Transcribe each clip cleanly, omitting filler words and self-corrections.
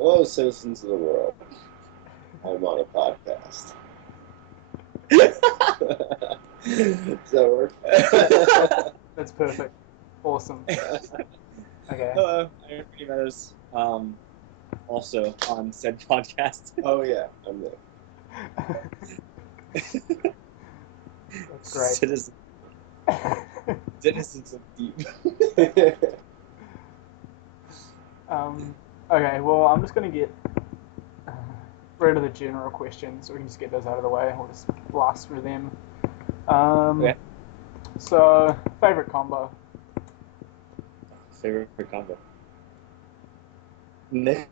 Hello, citizens of the world. I'm on a podcast. Does that work? That's perfect. Awesome. Okay. Hello, I'm Rudy Meadows. Also on said podcast. Oh yeah, I'm there. That's great. Citizens of Deep. Okay, well, I'm just going to get rid of the general questions so we can just get those out of the way. We'll just blast through them. Okay. So, favorite combo? Favorite combo. Nick.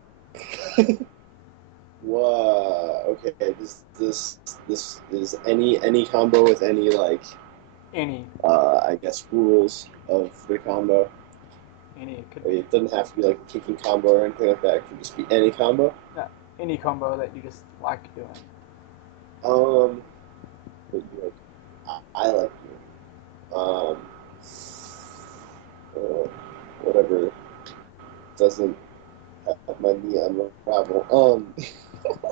Whoa. Okay. This is any combo with any Any. I guess rules of the combo. Any. It doesn't have to be like a kicking combo or anything like that. It can just be any combo. No, any combo that you just like doing. But you like, I like doing. Whatever doesn't have my knee unravel.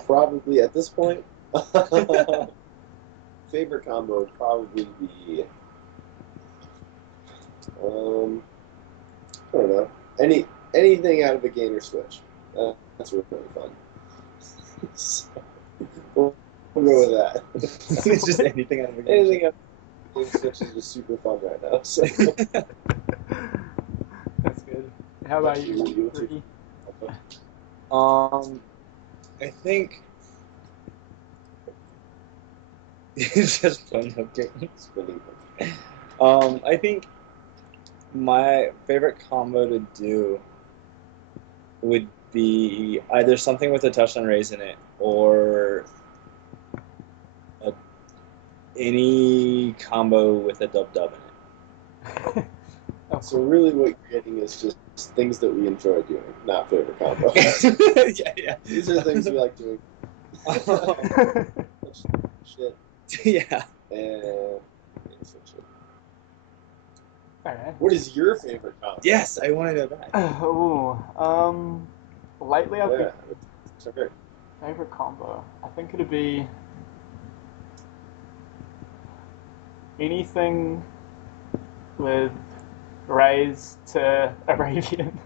Probably at this point, favorite combo would probably be, I don't know, anything out of the gainer switch. That's really fun. So, we'll go with that. It's just anything out of the Anything out of the gainer switch is just super fun right now. So. That's good. How about you, Rudy? I think it's just fun. Okay. I think my favorite combo to do would be either something with a touchdown raise in it or any combo with a dub-dub in it. So really what you're getting is just things that we enjoy doing, not favorite combos. Yeah. These are things we like doing. Shit. Yeah. And some shit. Okay. What is your favorite combo? Yes, I want to know that. Lately I've been Sorry. favorite combo. I think it'd be anything with raise to Arabian.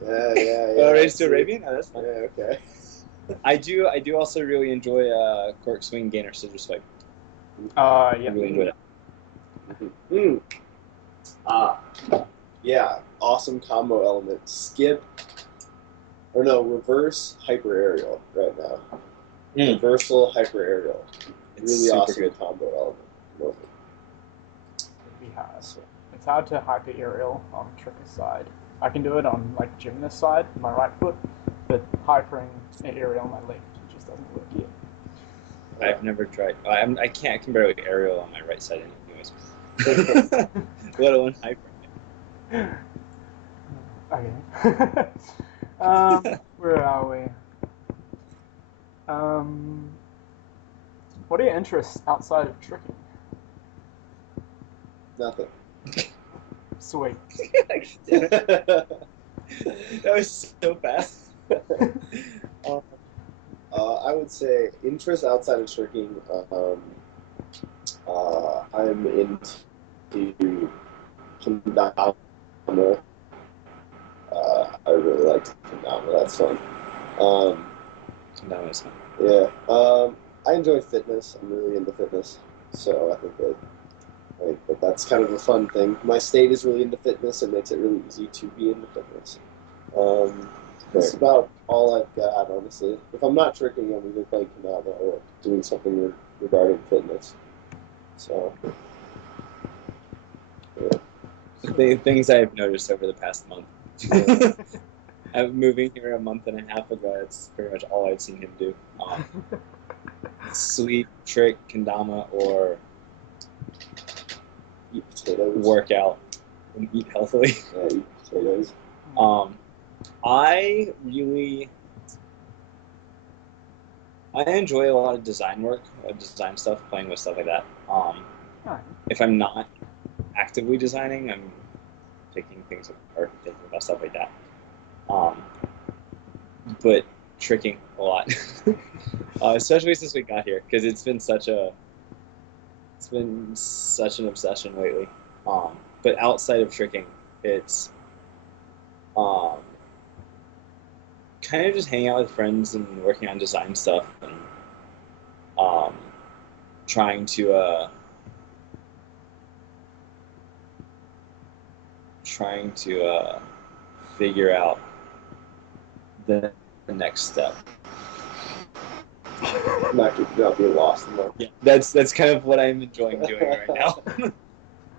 Yeah. Raise to Arabian? Oh, that's fun. Yeah, okay. I do also really enjoy cork swing gainer scissor swipe. Yeah. I really enjoy that. Yeah, awesome combo element. Skip, or no, reverse hyper aerial right now. Reversal hyper aerial. Really awesome good combo element. Love it. It'd be hard. It's hard to hyper aerial on tricker side. I can do it on gymnast side, my right foot, but hypering aerial on my left, it just doesn't work yet. I've never tried. I can barely aerial on my right side anyways. Let alone hyper. Okay. Where are we? What are your interests outside of tricking? Nothing. Sweet. That was so fast. I would say interest outside of tricking. I'm into kendama. I really like kendama. That's fun. Kendama is fun. Yeah. I enjoy fitness. I'm really into fitness, so I think that that's kind of a fun thing. My state is really into fitness. It makes it really easy to be into fitness. That's about all I've got, honestly. If I'm not tricking, I'm either playing kendama or doing something regarding fitness. So, yeah. The things I've noticed over the past month. Yeah. I'm moving here a month and a half ago. That's pretty much all I've seen him do. Sleep, trick, kendama, or Eat potatoes. workout and eat healthily. Yeah, eat potatoes. I enjoy a lot of design work, design stuff, playing with stuff like that. If I'm not actively designing, I'm taking things apart, thinking about stuff like that. But tricking a lot, especially since we got here, because it's been such an obsession lately. But outside of tricking, it's kind of just hanging out with friends and working on design stuff and trying to figure out the next step. Not being lost in that. Yeah, that's kind of what I'm enjoying doing right now.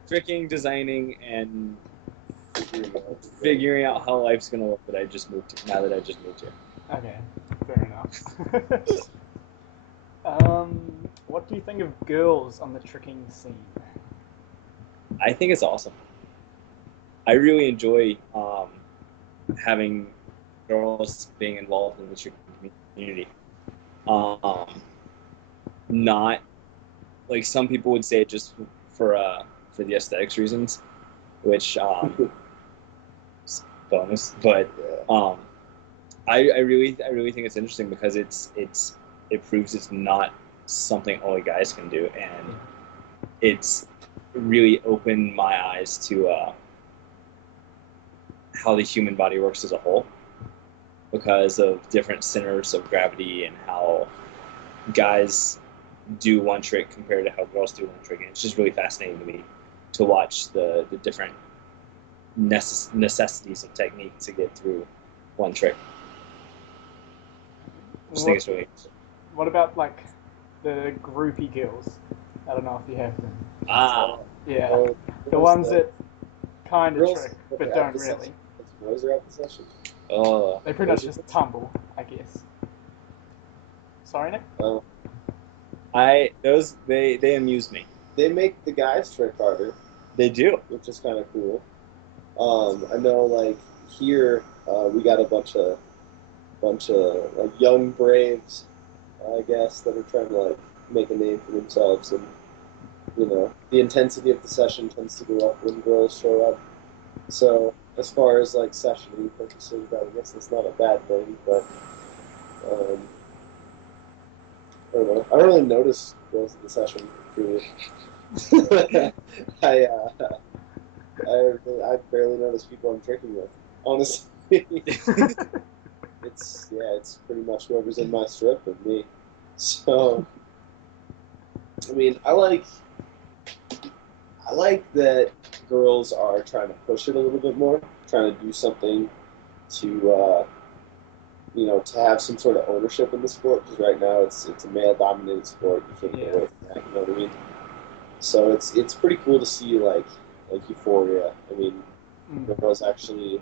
Tricking, designing, and figuring out how life's gonna look now that I just moved here. Okay, fair enough. What do you think of girls on the tricking scene? I think it's awesome. I really enjoy having girls being involved in the tricking community. Not like some people would say just for the aesthetics reasons, which is bonus. But I really think it's interesting because it proves it's not something only guys can do, and it's really opened my eyes to how the human body works as a whole, because of different centers of gravity and how guys do one trick compared to how girls do one trick. And it's just really fascinating to me to watch the different necessities of technique to get through one trick. I just think it's really interesting. What about like the groupie girls? I don't know if you have them. Yeah, the ones that kind of trick but don't really. Boys are at the session. They pretty much just tumble, I guess. Sorry, Nick? They amuse me. They make the guys trick harder. They do, which is kind of cool. I know, like here, we got a bunch of like young braves, I guess, that are trying to like make a name for themselves, and the intensity of the session tends to go up when girls show up. So as far as like sessioning purposes, I guess that's not a bad thing, but I don't know. I don't really notice girls in the session. Really. I barely notice people I'm tricking with, honestly. It's pretty much whoever's in my strip and me. So, I mean, I like that girls are trying to push it a little bit more, trying to do something to, to have some sort of ownership in the sport. Because right now it's a male-dominated sport. You can't get away from that. You know what I mean? So it's pretty cool to see like euphoria. I mean, girls actually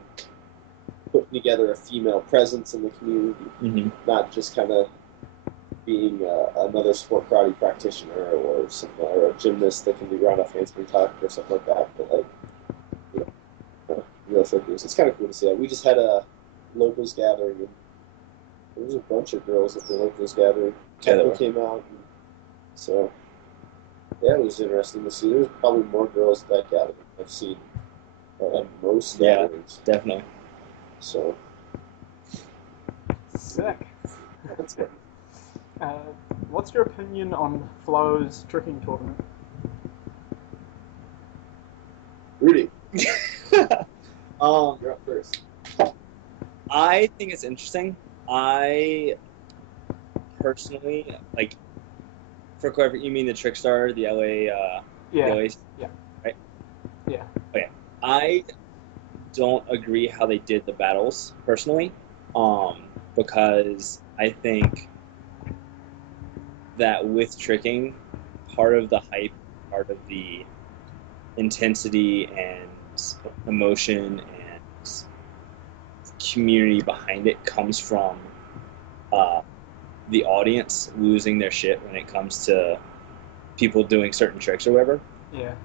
putting together a female presence in the community, not just kind of being another sport karate practitioner or something, or a gymnast that can be around a handspring tuck or something like that. But like, real trickers. It's kind of cool to see that. We just had a locals gathering, and there was a bunch of girls at the locals gathering. Temple came out, and so yeah, it was interesting to see. There's probably more girls at that gathering I've seen at most gatherings. Definitely. So sick. That's good. What's your opinion on Flo's tricking tournament? Rudy. You're up first. I think it's interesting. I personally, like, for clarifying, you mean the Trickstar, the LA, yeah. LA, yeah. Right? Yeah. Okay. I don't agree how they did the battles, personally, because I think that with tricking, part of the hype, part of the intensity and emotion and community behind it comes from the audience losing their shit when it comes to people doing certain tricks or whatever. Yeah.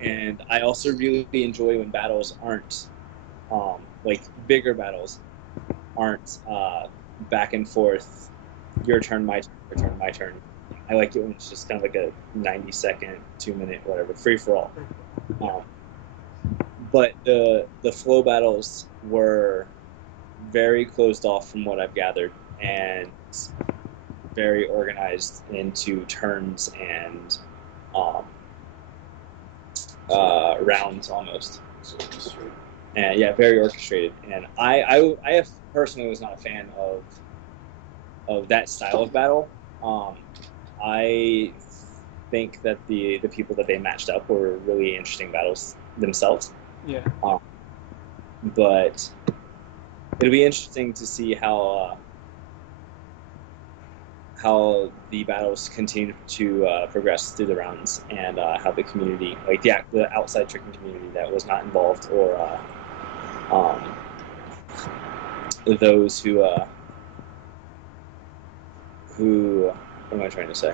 And I also really enjoy when battles aren't, like bigger battles aren't back and forth, your turn, my turn, your turn, my turn. I like it when it's just kind of like a 90-second, 2-minute, whatever, free-for-all. But the flow battles were very closed off from what I've gathered. and very organized into turns and rounds almost. And yeah, very orchestrated. And I personally was not a fan of that style of battle. I think that the people that they matched up were really interesting battles themselves. Yeah. But it'll be interesting to see how the battles continue to progress through the rounds, and how the community, like the outside tricking community that was not involved, or those who what am I trying to say?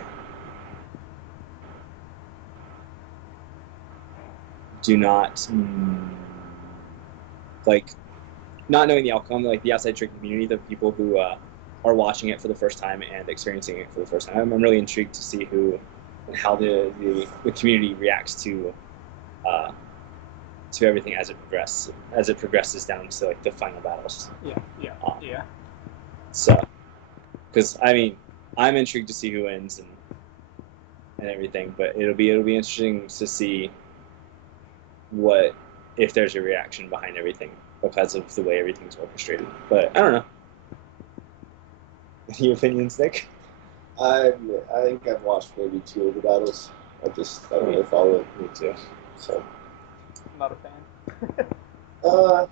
Do not like not knowing the outcome, like the outside tricking community, the people who are watching it for the first time and experiencing it for the first time. I'm really intrigued to see how the community reacts to everything as it progresses down to like the final battles. Yeah. So, because I mean, I'm intrigued to see who wins and everything, but it'll be interesting to see if there's a reaction behind everything because of the way everything's orchestrated. But I don't know. Any opinions, Nick? I think I've watched maybe 2 of the battles. I don't really follow it. Me too. So. Not a fan. I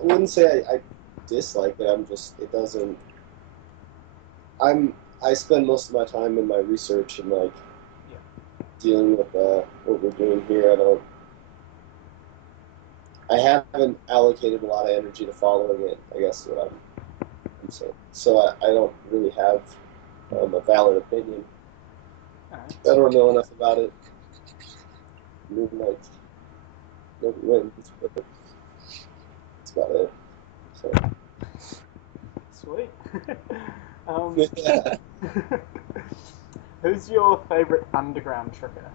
wouldn't say I dislike it. It doesn't. I spend most of my time in my research and dealing with what we're doing here. I haven't allocated a lot of energy to following it, I guess is what I'm saying. So I don't really have a valid opinion. Right. I don't know enough about it. Maybe nobody wins, but that's about it. So. Sweet. Who's your favorite underground tricker?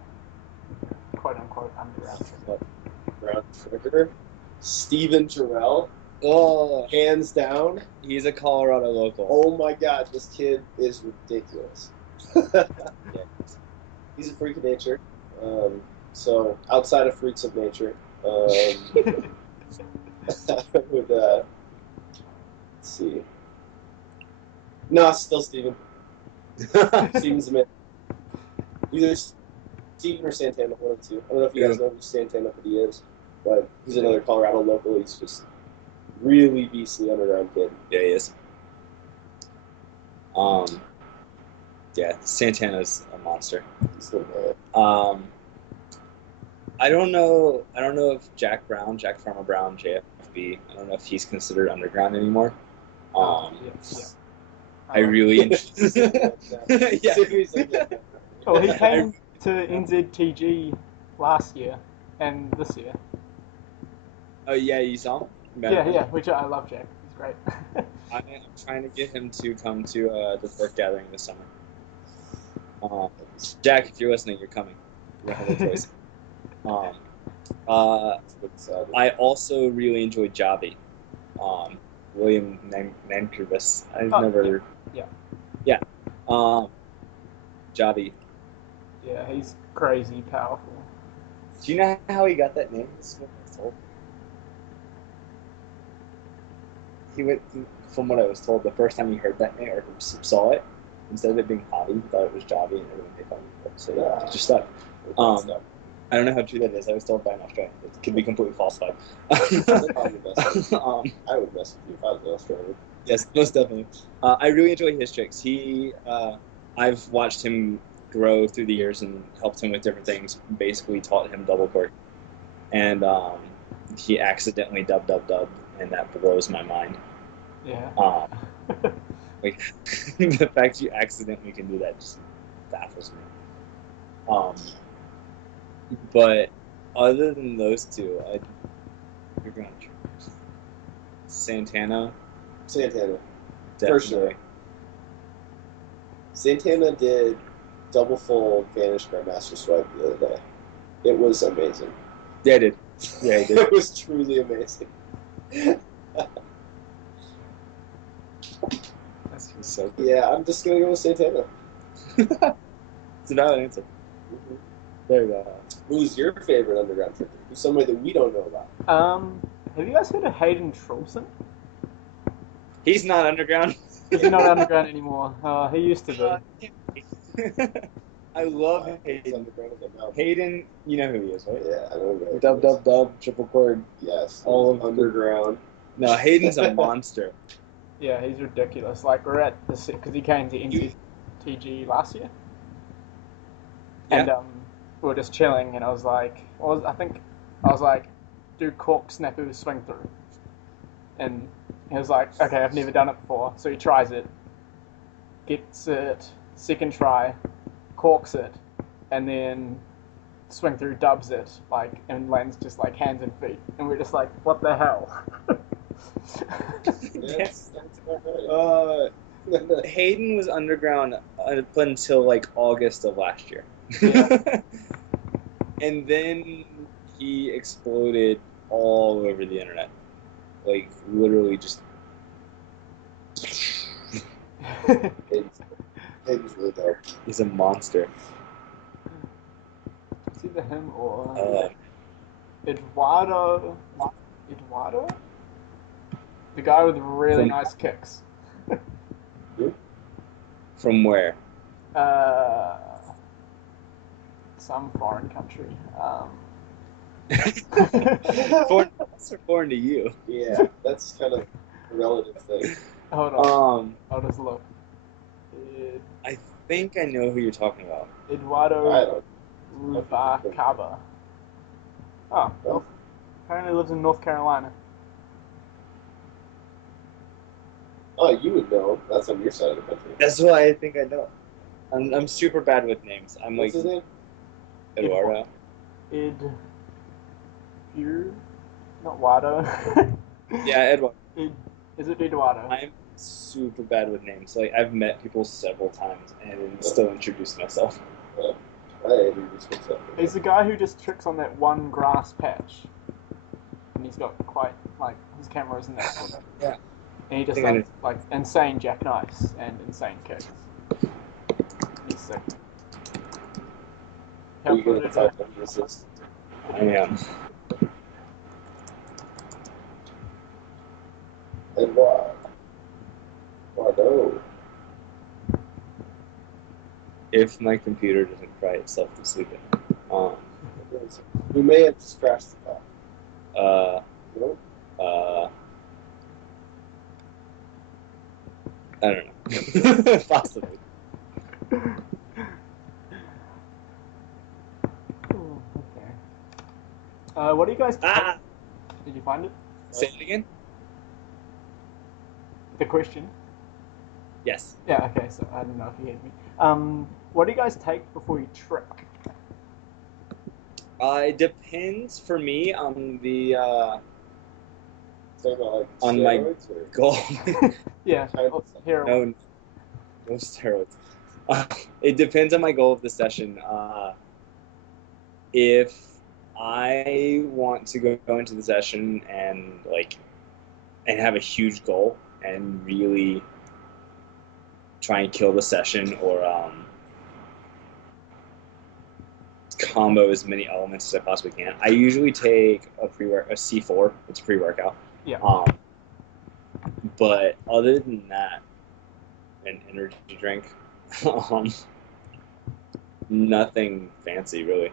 Quote unquote underground tricker. Underground tricker? Steven Jarrell. Oh, Hands down. He's a Colorado local. Oh my god, this kid is ridiculous. Yeah. He's a freak of nature. So outside of freaks of nature, I would let's see. No, still Steven. Steven's a man. Either Steven or Santana, one of the two. I don't know if you guys know who Santana is, but he's another Colorado local. He's just really beastly underground kid. Yeah, he is. Yeah, Santana's a monster. I don't know if Jack Farmer Brown, JFB, I don't know if he's considered underground anymore. I really yeah. Well, he came to NZTG last year and this year. Oh yeah, you saw him? Yeah, which I love Jack. He's great. I'm trying to get him to come to the Fork Gathering this summer. Jack, if you're listening, you're coming. You don't have a choice. I also really enjoyed Javi. William Nankervis. I've never. Yeah. Javi. Yeah, he's crazy powerful. Do you know how he got that name? He went, from what I was told, the first time he heard that name or saw it, instead of it being Javi, he thought it was Javi, and everyone made fun of it. So yeah, it just stuck. I don't know how true that is. I was told by an Australian. It could be completely falsified. I would mess with you if I was an Australian. Yes, most definitely. I really enjoy his tricks. I've watched him grow through the years and helped him with different things. Basically taught him double cork. And he accidentally dubbed, and that blows my mind. Yeah. Like, the fact you accidentally can do that just baffles me. But other than those two, you're going to Santana. Definitely. For sure. Santana did double full Vanish Grandmaster Swipe the other day. It was amazing. Yeah, he did. It was truly amazing. So good. Yeah, I'm just gonna go with Santana. It's a valid answer. Mm-hmm. There you go. Who's your favorite underground tricker? Who's somebody that we don't know about? Have you guys heard of Hayden Trulson? He's not underground. He's not underground anymore. He used to be. I love He's Hayden. underground as a mountain. Hayden, you know who he is, right? Yeah, I know that. Dub, dub, dub, triple chord. Yes, All of underground. No, Hayden's a monster. Yeah, he's ridiculous. Like, we're at the because he came to NCTG last year, and Yeah. we were just chilling, and I was like, I was like, do cork snafu swing through, and he was like, okay, I've never done it before, so he tries it, gets it, second try, corks it, and then swing through dubs it, like, and lands just like hands and feet, and we're just like, what the hell? That's about right. Hayden was underground up until like August of last year. Yeah. And then he exploded all over the internet. Like, literally just... Hayden's really dope. He's a monster. It's either him or Eduardo. Eduardo? The guy with really nice kicks. From where? Some foreign country. Foreign to you. Yeah, that's kind of a relative thing. Hold on. I'll just look. I think I know who you're talking about. Eduardo Rubacaba. Oh, apparently lives in North Carolina. Oh, you would know. That's on your side of the country. That's why I think I know. I'm super bad with names. I'm What's like his name? Eduardo. Not Wado. Yeah, Eduardo. Is it Eduardo? I'm super bad with names. Like, I've met people several times and still introduced myself. I introduced myself. He's the guy who just tricks on that one grass patch. And he's got quite, like, his camera isn't that good. Yeah. And he just does, like, insane jackknives and insane kicks. He's sick. Are you going to type on your assist? I am. Eduardo. If my computer doesn't cry itself to sleep in. We may have just crashed the call. No? I don't know. Possibly. Okay. What do you guys take? Did you find it? Say it again? The question? Yes. Yeah, okay, so I don't know if you heard me. What do you guys take before you trick? It depends for me on the Talking about, like, on my steroids or goal. Yeah, heroin. No steroids. It depends on my goal of the session. If I want to go into the session and have a huge goal and really try and kill the session or combo as many elements as I possibly can, I usually take a C4. It's a pre-workout. Yeah. But other than that, an energy drink, nothing fancy really.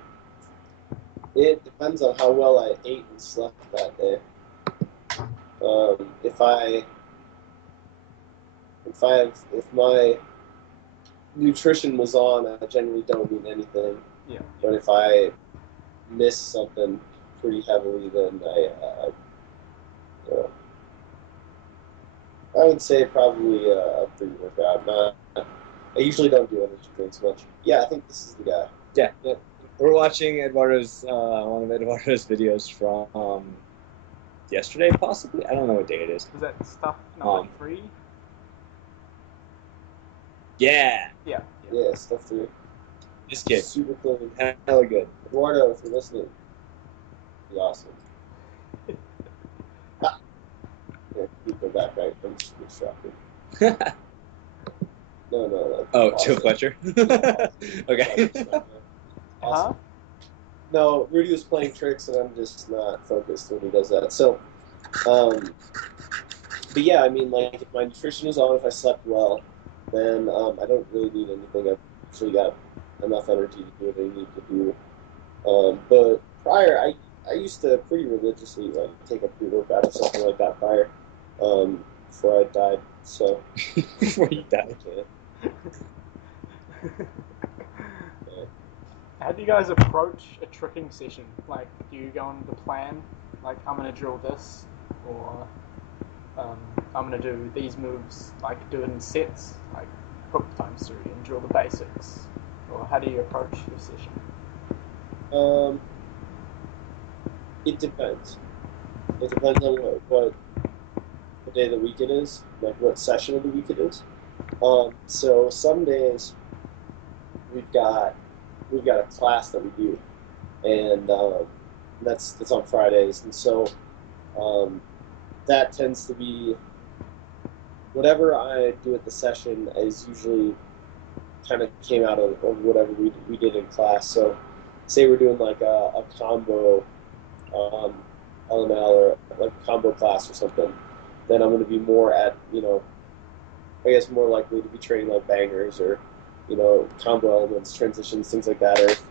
It depends on how well I ate and slept that day. If my nutrition was on, I generally don't need anything. Yeah. But if I miss something pretty heavily, then I would say probably a pre-workout. I usually don't do energy drinks much. Yeah, I think this is the guy. Yeah. We're watching Eduardo's one of Eduardo's videos from yesterday, possibly. I don't know what day it is. Is that stuff number 3? Yeah. Yeah. Yeah, stuff 3. This kid. Super clean. Hella good. Eduardo, if you're listening, be awesome. Yeah, you go back, right? I'm just distracted. No, like. Oh, Joe Fletcher. Okay. Huh? No, Rudy was playing tricks, and I'm just not focused when he does that. So, but yeah, I mean, like, if my nutrition is on, if I slept well, then I don't really need anything. I've usually got enough energy to do what I need to do. But prior, I used to pretty religiously like take a pre-workout or something like that prior, before I died. So Before you died. Yeah. How do you guys approach a tricking session? Like, do you go on the plan? Like, I'm gonna drill this, or I'm gonna do these moves. Like, do it in sets, like hook times 3, and drill the basics. Or how do you approach your session? It depends. It depends on what day of the week it is, like what session of the week it is. So some days we've got a class that we do, and that's on Fridays, and so that tends to be whatever I do at the session is usually kind of came out of whatever we did in class. So say we're doing like a combo LML or like a combo class or something, then I'm going to be more at, I guess more likely to be training like bangers or, combo elements, transitions, things like that. Or if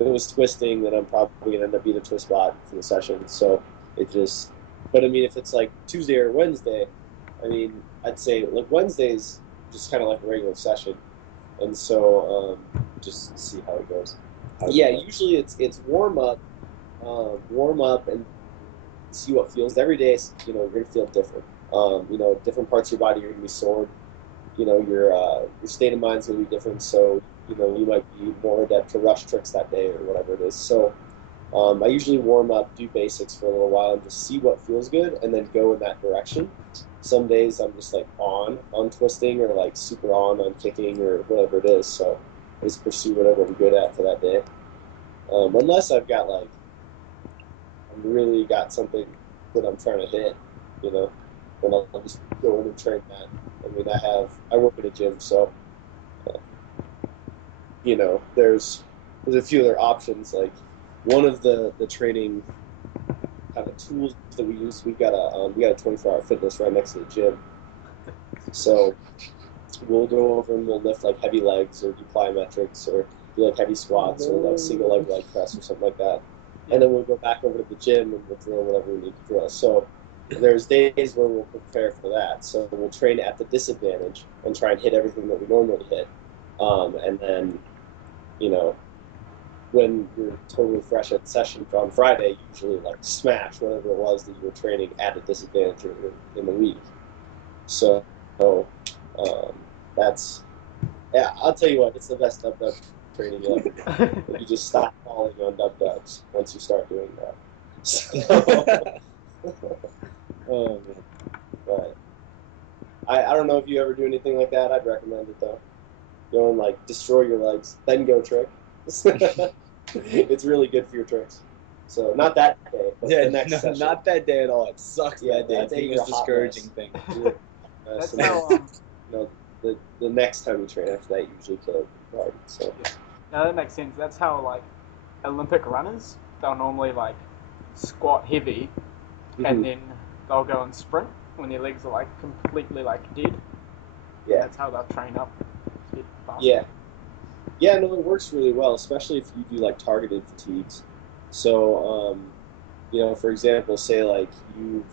it was twisting, then I'm probably going to end up being a twist bot for the session. So but I mean, if it's like Tuesday or Wednesday, I mean, I'd say like Wednesday's just kind of like a regular session. And so just see how it goes. Yeah, usually it's warm up and see what feels. Every day, you're gonna feel different. Different parts of your body are gonna be sore. Your state of mind's gonna be different. So you might be more adept to rush tricks that day or whatever it is. So I usually warm up, do basics for a little while, and just see what feels good, and then go in that direction. Some days I'm just like on twisting or like super on kicking or whatever it is. So I just pursue whatever I'm good at for that day. Unless I've got like really got something that I'm trying to hit, then I'll just go in and train that. I mean, I work at a gym, so there's a few other options. Like one of the training kind of tools that we use, we got a 24-hour fitness right next to the gym. So we'll go over and we'll lift like heavy legs or do plyometrics or do like heavy squats or like single leg press or something like that. And then we'll go back over to the gym and we'll drill whatever we need to drill. So there's days where we'll prepare for that. So we'll train at the disadvantage and try and hit everything that we normally hit. And then, when you're totally fresh at session on Friday, you usually like smash whatever it was that you were training at a disadvantage in the week. So that's, yeah, I'll tell you what, it's the best dub training you'll ever do. You just stop falling on dubs once you start doing that. So, oh man. But I don't know if you ever do anything like that. I'd recommend it though. Go and like destroy your legs, then go trick. It's really good for your tricks. So not that day, but the next session. Not that day at all. It sucks that day. It's the most discouraging thing. That's so how the next time you train after that, you usually kill it hard. So yeah. No, that makes sense. That's how like Olympic runners, they'll normally like squat heavy, and then they'll go and sprint when their legs are like completely like dead. Yeah, that's how they'll train up. Yeah, no, it works really well, especially if you do like targeted fatigues. So, for example, say like you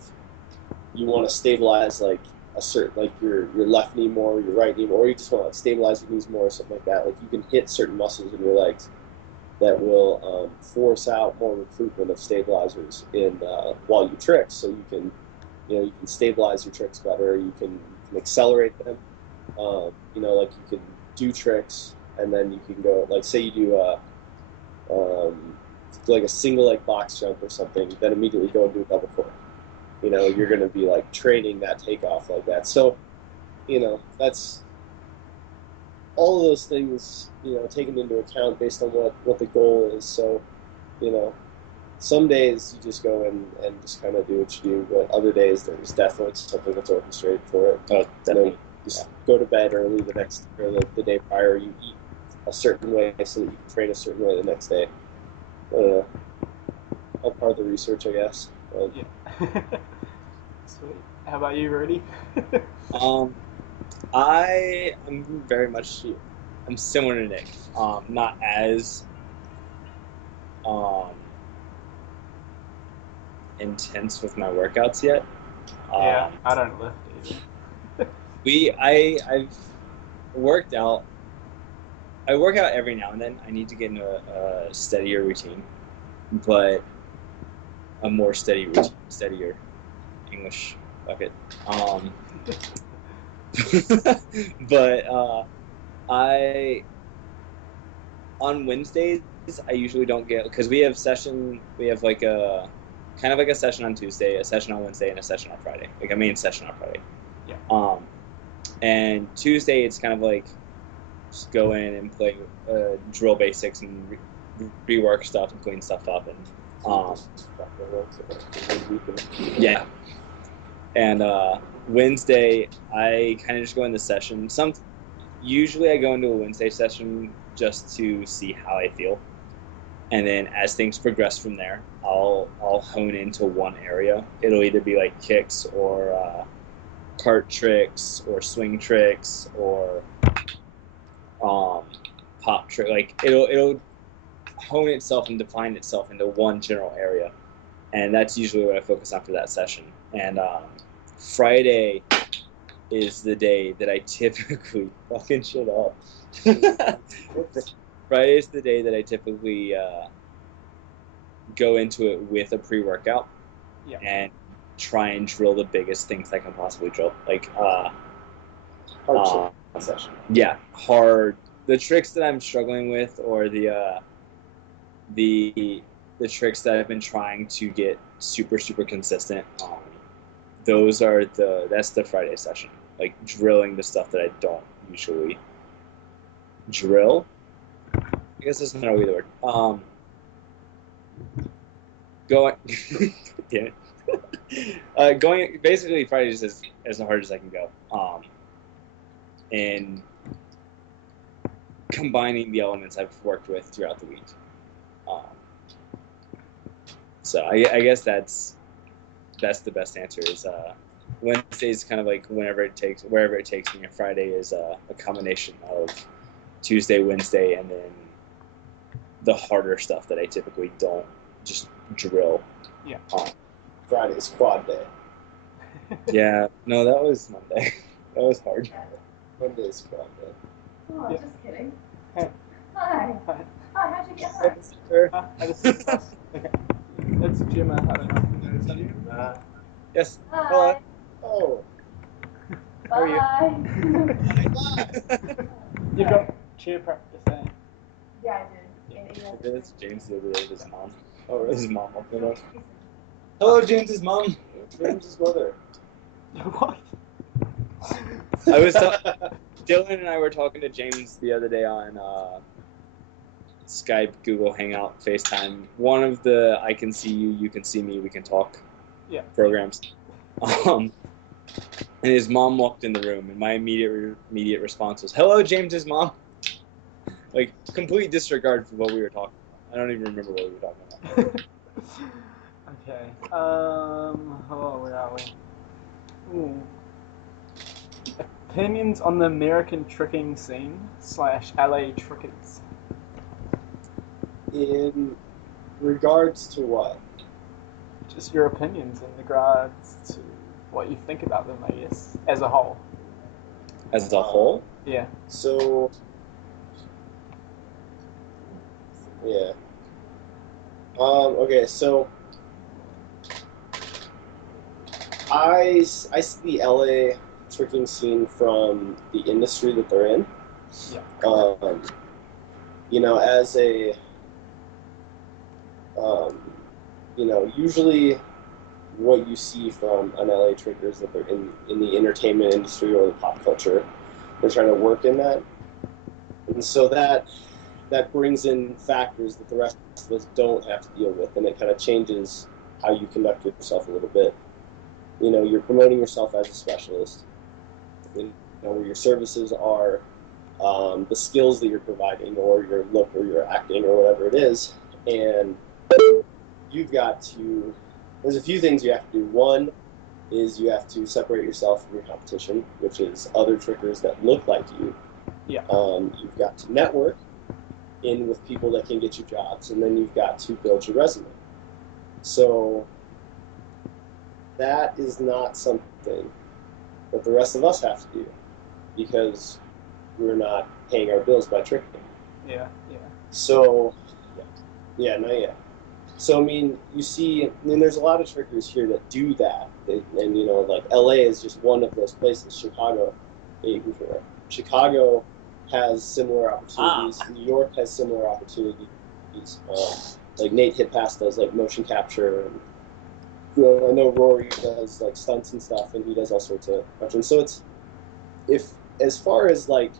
want to stabilize like a certain, like your left knee more, or your right knee more, or you just want to like stabilize your knees more or something like that. Like you can hit certain muscles in your legs that will force out more recruitment of stabilizers while you trick. So you can stabilize your tricks better. You can accelerate them. Like you can do tricks. And then you can go, like, say you do like a single leg box jump or something, then immediately go and do a double core. You're going to be like training that takeoff like that. So, that's all of those things, taken into account based on what the goal is. So, some days you just go and just kind of do what you do, but other days there's definitely something that's orchestrated for it. Oh, definitely. just go to bed early the day prior. You eat a certain way so that you can train a certain way the next day. All part of the research, I guess. Yeah. Sweet. How about you, Rudy? I'm similar to Nick. Not as intense with my workouts yet. Yeah, I don't lift either. I've worked out. I work out every now and then. I need to get into a steadier routine, but a more steadier English bucket. But on Wednesdays I usually don't get, because we have like a kind of like a session on Tuesday, a session on Wednesday, and a session on Friday, like a main session on Friday. Yeah. And Tuesday it's kind of like just go in and play drill basics and rework stuff and clean stuff up and yeah. And Wednesday I kind of just go into session. Usually I go into a Wednesday session just to see how I feel, and then as things progress from there, I'll hone into one area. It'll either be like kicks or cart tricks or swing tricks or pop trick. Like it'll hone itself and define itself into one general area, and that's usually what I focus on for that session. And Friday is the day that I typically fucking shut up. Friday is the day that I typically go into it with a pre-workout and try and drill the biggest things I can possibly drill. Like hard session. Yeah, hard. The tricks that I'm struggling with, or the tricks that I've been trying to get super consistent. That's the Friday session. Like drilling the stuff that I don't usually drill. I guess that's not really the word. Going, damn it. Going basically Friday is as hard as I can go. And combining the elements I've worked with throughout the week. So I guess that's the best answer. Is Wednesday is kind of like wherever it takes me, and Friday is a combination of Tuesday, Wednesday, and then the harder stuff that I typically don't just drill. Yeah. Friday is quad day. Yeah. No, that was Monday. That was hard. Monday is quad day. Oh, just kidding. Hey. Hi. Hi. Hi, how'd you get home? It's Jim. I don't know if you noticed that you. Yes. Hi. Hello. Oh. How are you? Bye. You've got cheer practice, eh? Yeah, I did. It's James the other day with his mom. Oh, really? His mom up there. Hello, James's mom. James's mother. What? I was Dylan and I were talking to James the other day on Skype, Google Hangout, FaceTime. One of the I can see you, you can see me, we can talk programs. And his mom walked in the room, and my immediate response was, "Hello, James's mom." Like complete disregard for what we were talking about. I don't even remember what we were talking about. Okay. Hello, where are we? Ooh. Opinions on the American tricking scene / LA trickers. In regards to what? Just your opinions in regards to what you think about them, I guess, as a whole. As a whole? Yeah. So, yeah. Okay, so I see the LA tricking scene from the industry that they're in. Yeah. You know, as a usually what you see from an LA tricker is that they're in the entertainment industry or the pop culture. They're trying to work in that. And so that brings in factors that the rest of us don't have to deal with, and it kind of changes how you conduct yourself a little bit. You know, you're promoting yourself as a specialist. You where your services are, the skills that you're providing, or your look, or your acting, or whatever it is, and you've got to. There's a few things you have to do. One is you have to separate yourself from your competition, which is other trickers that look like you. Yeah. You've got to network in with people that can get you jobs, and then you've got to build your resume. So that is not something that the rest of us have to do, because we're not paying our bills by tricking. Yeah. So, yeah, not yet. So, I mean, you see, there's a lot of trickers here that do that. And, you know, like, LA is just one of those places. Chicago has similar opportunities. New York has similar opportunities. Like, Nate Hitpass does, like, motion capture. And, you know, I know Rory does, like, stunts and stuff, and he does all sorts of options. So as far as, like,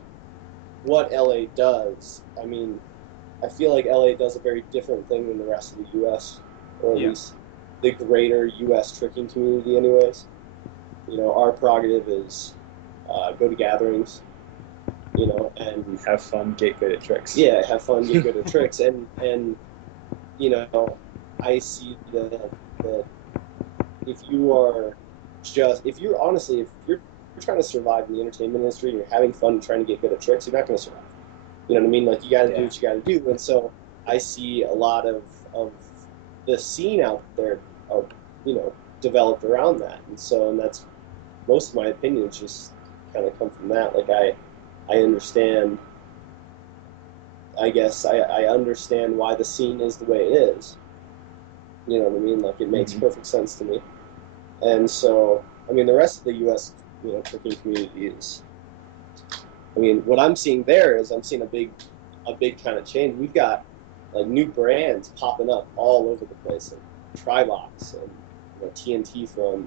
what LA does, I mean, I feel like LA does a very different thing than the rest of the U.S., or at least the greater U.S. tricking community anyways. You know, our prerogative is go to gatherings, you know, and have fun, get good at tricks. Yeah, have fun, get good at tricks. And you know, I see that if you're trying to survive in the entertainment industry and you're having fun trying to get good at tricks, you're not going to survive. You know what I mean? Like, you got to do what you got to do. And so I see a lot of the scene out there, you know, developed around that. And that's most of my opinions just kind of come from that. Like, I understand, I guess, I understand why the scene is the way it is. You know what I mean? Like, it makes perfect sense to me. And so, I mean, the rest of the U.S., you know, tricking community is, I mean, what I'm seeing there is I'm seeing a big kind of change. We've got, like, new brands popping up all over the place, like Tribox and, you know, TNT from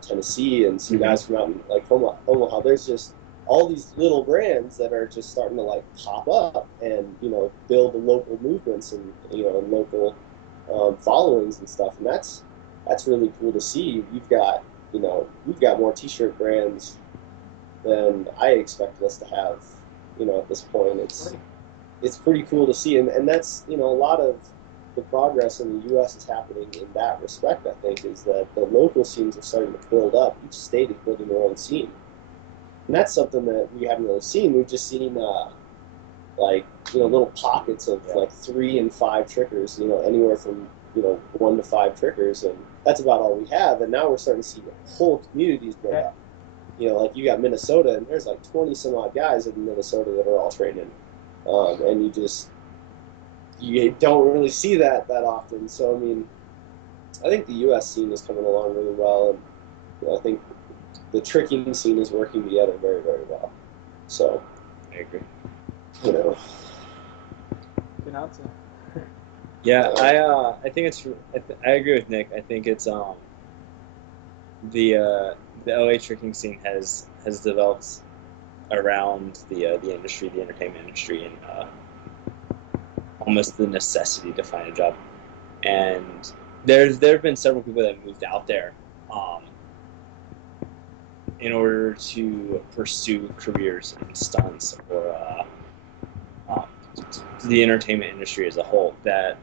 Tennessee, and some guys from out in, like, Omaha. There's just all these little brands that are just starting to, like, pop up and, you know, build the local movements and, you know, local followings and stuff. And that's really cool to see. We've got more T-shirt brands than I expected us to have, you know, at this point. It's pretty cool to see, and that's, you know, a lot of the progress in the U.S. is happening in that respect. I think is that the local scenes are starting to build up. Each state is building their own scene, and that's something that we haven't really seen. We've just seen like, you know, little pockets of like 3 and 5 trickers, you know, anywhere from, you know, 1 to 5 trickers, and that's about all we have. And now we're starting to see whole communities grow up. You know, like, you got Minnesota, and there's like 20 some odd guys in Minnesota that are all training, and you don't really see that often. So, I mean, I think the U.S. scene is coming along really well, and, you know, I think the tricking scene is working together very, very well. So, I agree. You know. Good answer. Yeah, I think it's. I agree with Nick. I think it's the LA tricking scene has developed around the industry, the entertainment industry, and almost the necessity to find a job. And there have been several people that moved out there in order to pursue careers in stunts or the entertainment industry as a whole that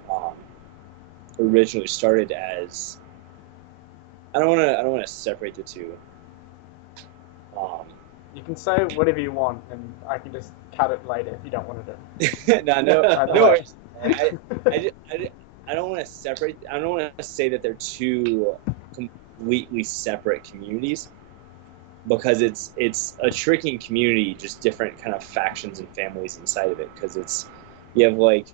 originally started as, I don't want to separate the two. You can say whatever you want, and I can just cut it later if you don't want to do. No. I don't want to separate. I don't want to say that they're two completely separate communities, because it's a tricking community, just different kind of factions and families inside of it. Because you have like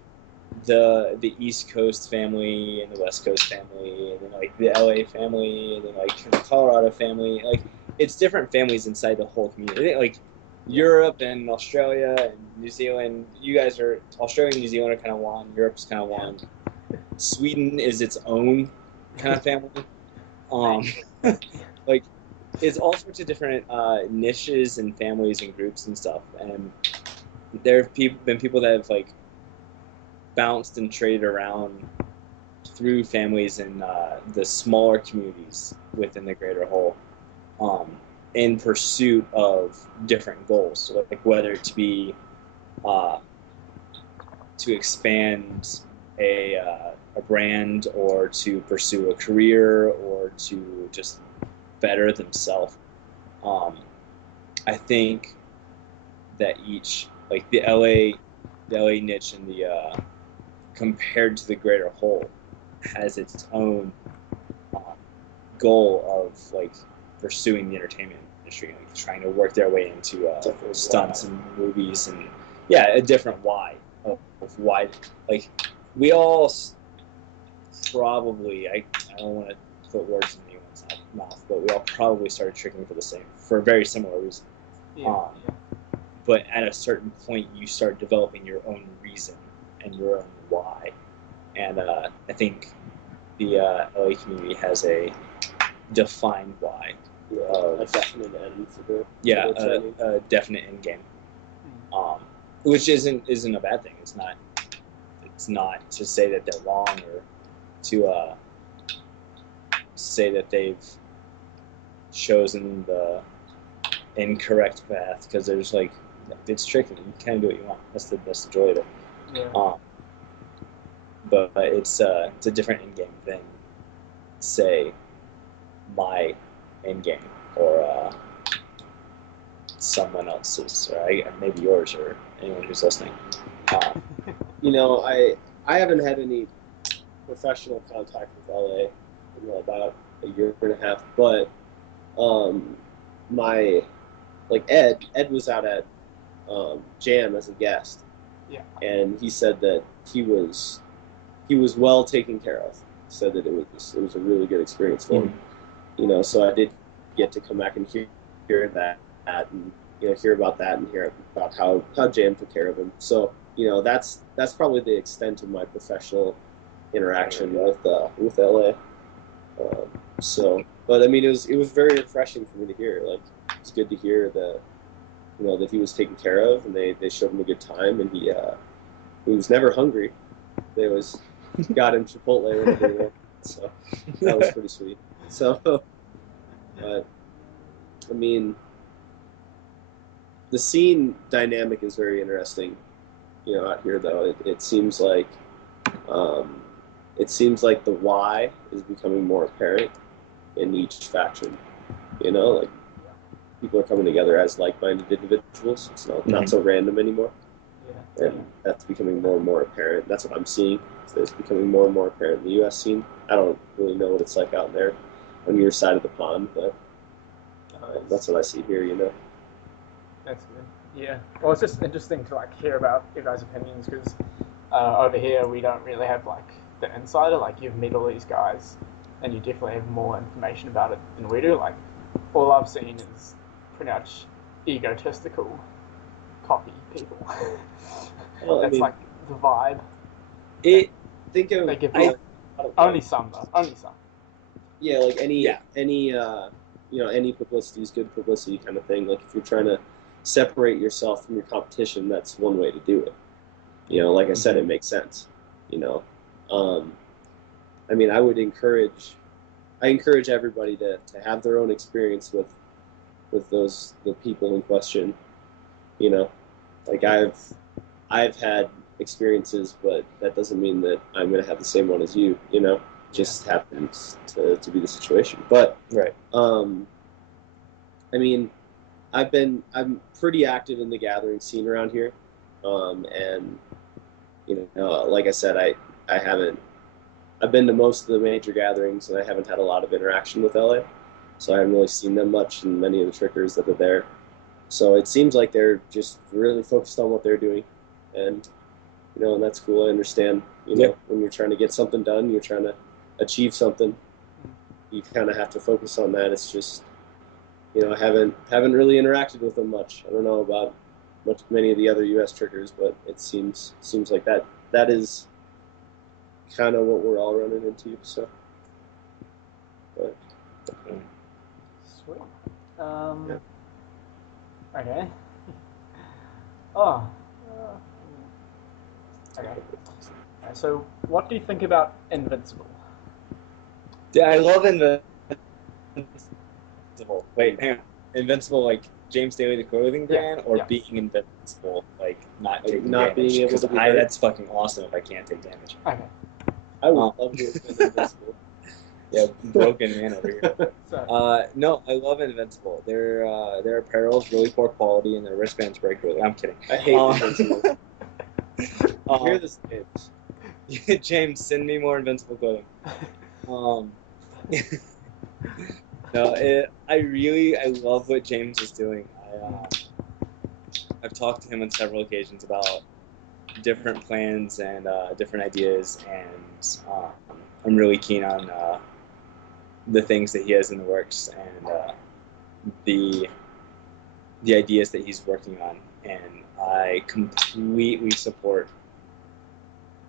the East Coast family and the West Coast family, and then like the LA family, and then like the Colorado family. Like, it's different families inside the whole community. Like, Europe and Australia and New Zealand, Australia and New Zealand are kind of one. Europe's kind of one. Sweden is its own kind of family. Like, it's all sorts of different niches and families and groups and stuff. And there have been people that have like bounced and traded around through families in the smaller communities within the greater whole. in pursuit of different goals. So like whether to be to expand a brand, or to pursue a career, or to just better themselves. I think that each, like the LA niche and the compared to the greater whole, has its own goal of like pursuing the entertainment industry, like trying to work their way into stunts and movies, and a different why of why. Like we all probably, I don't want to put words in anyone's mouth, but we all probably started tricking for a very similar reason. But at a certain point, you start developing your own reason and your own why. And I think the LA community has a defined why. A definite end for the a definite end game. Which isn't a bad thing. It's not to say that they're wrong, or to say that they've chosen the incorrect path, because there's like, it's tricky. You can do what you want. That's the joy of it. Yeah. But it's a different end game than, say, my end game, or someone else's, or maybe yours, or anyone who's listening. I haven't had any professional contact with LA in about a year and a half, but Ed was out at Jam as a guest, and he said that he was well taken care of. He said that it was a really good experience for him. So I did get to come back and hear that, and hear about that, and hear about how Jam took care of him. So that's probably the extent of my professional interaction with LA. But I mean, it was very refreshing for me to hear. Like, it's good to hear that that he was taken care of, and they showed him a good time, and he was never hungry. They always got him Chipotle when they were, so that was pretty sweet. So, but I mean, the scene dynamic is very interesting. Out here though, it seems like the why is becoming more apparent in each faction. Like, people are coming together as like-minded individuals. It's not so random anymore. And that's becoming more and more apparent. That's what I'm seeing. It's becoming more and more apparent in the U.S. scene. I don't really know what it's like out there on your side of the pond, but that's what I see here. That's good. Yeah. Well, it's just interesting to hear about your guys' opinions, because over here we don't really have the insider. You've met all these guys, and you definitely have more information about it than we do. All I've seen is pretty much egotistical, cocky people. Well, that's the vibe. Only some though. Only some. Yeah, any publicity is good publicity kind of thing. If you're trying to separate yourself from your competition, that's one way to do it. Like I said, it makes sense. I mean, I encourage everybody to have their own experience with the people in question. I've had experiences, but that doesn't mean that I'm going to have the same one as you. Just happens to be the situation. But right. I mean, I'm pretty active in the gathering scene around here, and like I said, I've been to most of the major gatherings, and I haven't had a lot of interaction with LA, so I haven't really seen them much in many of the trickers that are there. So it seems like they're just really focused on what they're doing, and and that's cool. I understand. When you're trying to get something done, you're trying to achieve something, you kind of have to focus on that. It's just I haven't really interacted with them much. I don't know about many of the other U.S. trickers, but it seems like that is kind of what we're all running into. So, but, sweet. Okay. Oh. Okay. So, what do you think about Invincible? Yeah, I love Invincible. Wait, hang on. Invincible, like James Daly, the clothing brand, or yeah. being invincible, like not Like, taking not damage. being able to 'Cause be hurt. that's fucking awesome if I can't take damage. Okay. I would love to have been invincible. Yeah, broken man over here. So, No, I love Invincible. Their apparel is really poor quality and their wristbands break really. I'm kidding. I hate Invincible. Hear this, James. James, send me more Invincible clothing. No, I love what James is doing. I've talked to him on several occasions about different plans and different ideas, and I'm really keen on the things that he has in the works and the ideas that he's working on. And I completely support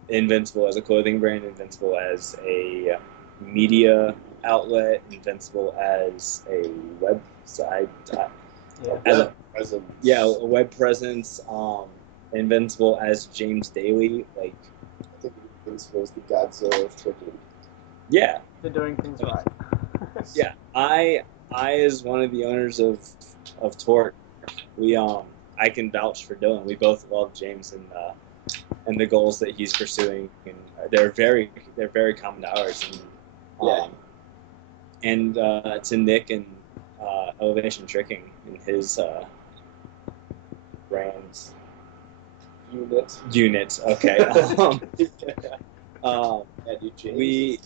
Invincible as a clothing brand, Invincible as a media outlet, Invincible as a website, a web presence, Invincible as James Daly, like I think Invincible is the Godzilla of tricking. Yeah, they're doing things right. Yeah, I as one of the owners of Torque, I can vouch for Dylan. We both love James and the goals that he's pursuing, and they're very common to ours. And to Nick and Elevation Tricking and his brands units. Okay. Dude,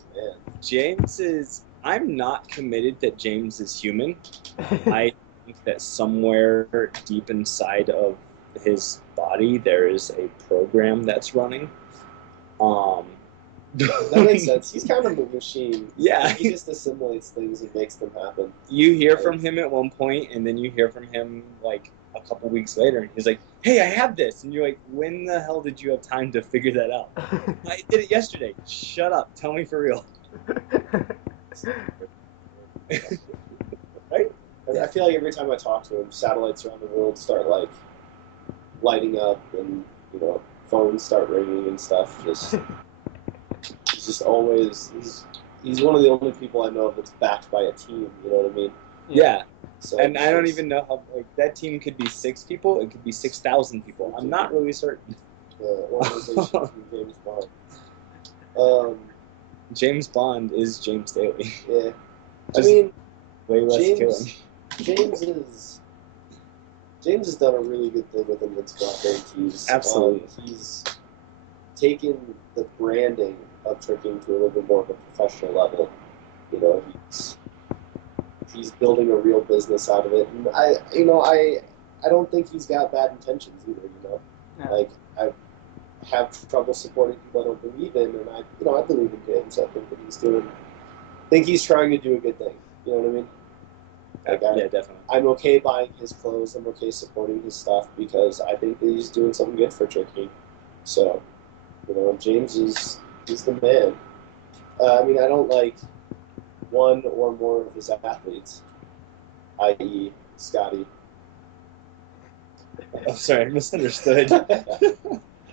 James is. I'm not committed that James is human. I think that somewhere deep inside of his body there is a program that's running. That makes sense. He's kind of a machine. Yeah. He just assimilates things and makes them happen. You hear from him at one point, and then you hear from him like a couple weeks later, and he's like, "Hey, I have this," and you're like, "When the hell did you have time to figure that out?" I did it yesterday. Shut up. Tell me for real. Right? I feel like every time I talk to him, satellites around the world start like lighting up, and phones start ringing and stuff. He's just always he's one of the only people I know that's backed by a team. You know what I mean? Yeah. So and I don't even know how that team could be 6 people. It could be 6,000 people. I'm not really certain. The organization from James Bond. James Bond is James Daly. Yeah. I mean, way less killing. James has done a really good thing with Invincible. I think Absolutely. He's taken the branding of tricking to a little bit more of a professional level. He's building a real business out of it, and I don't think he's got bad intentions either. Yeah. Like I have trouble supporting people I don't believe in, and I believe in James. I think that he's trying to do a good thing. You know what I mean? Like Yeah, definitely. I'm okay buying his clothes. I'm okay supporting his stuff because I think that he's doing something good for tricking. So, James is the man. I don't like one or more of his athletes, i.e. Scotty. Oh, sorry, I misunderstood.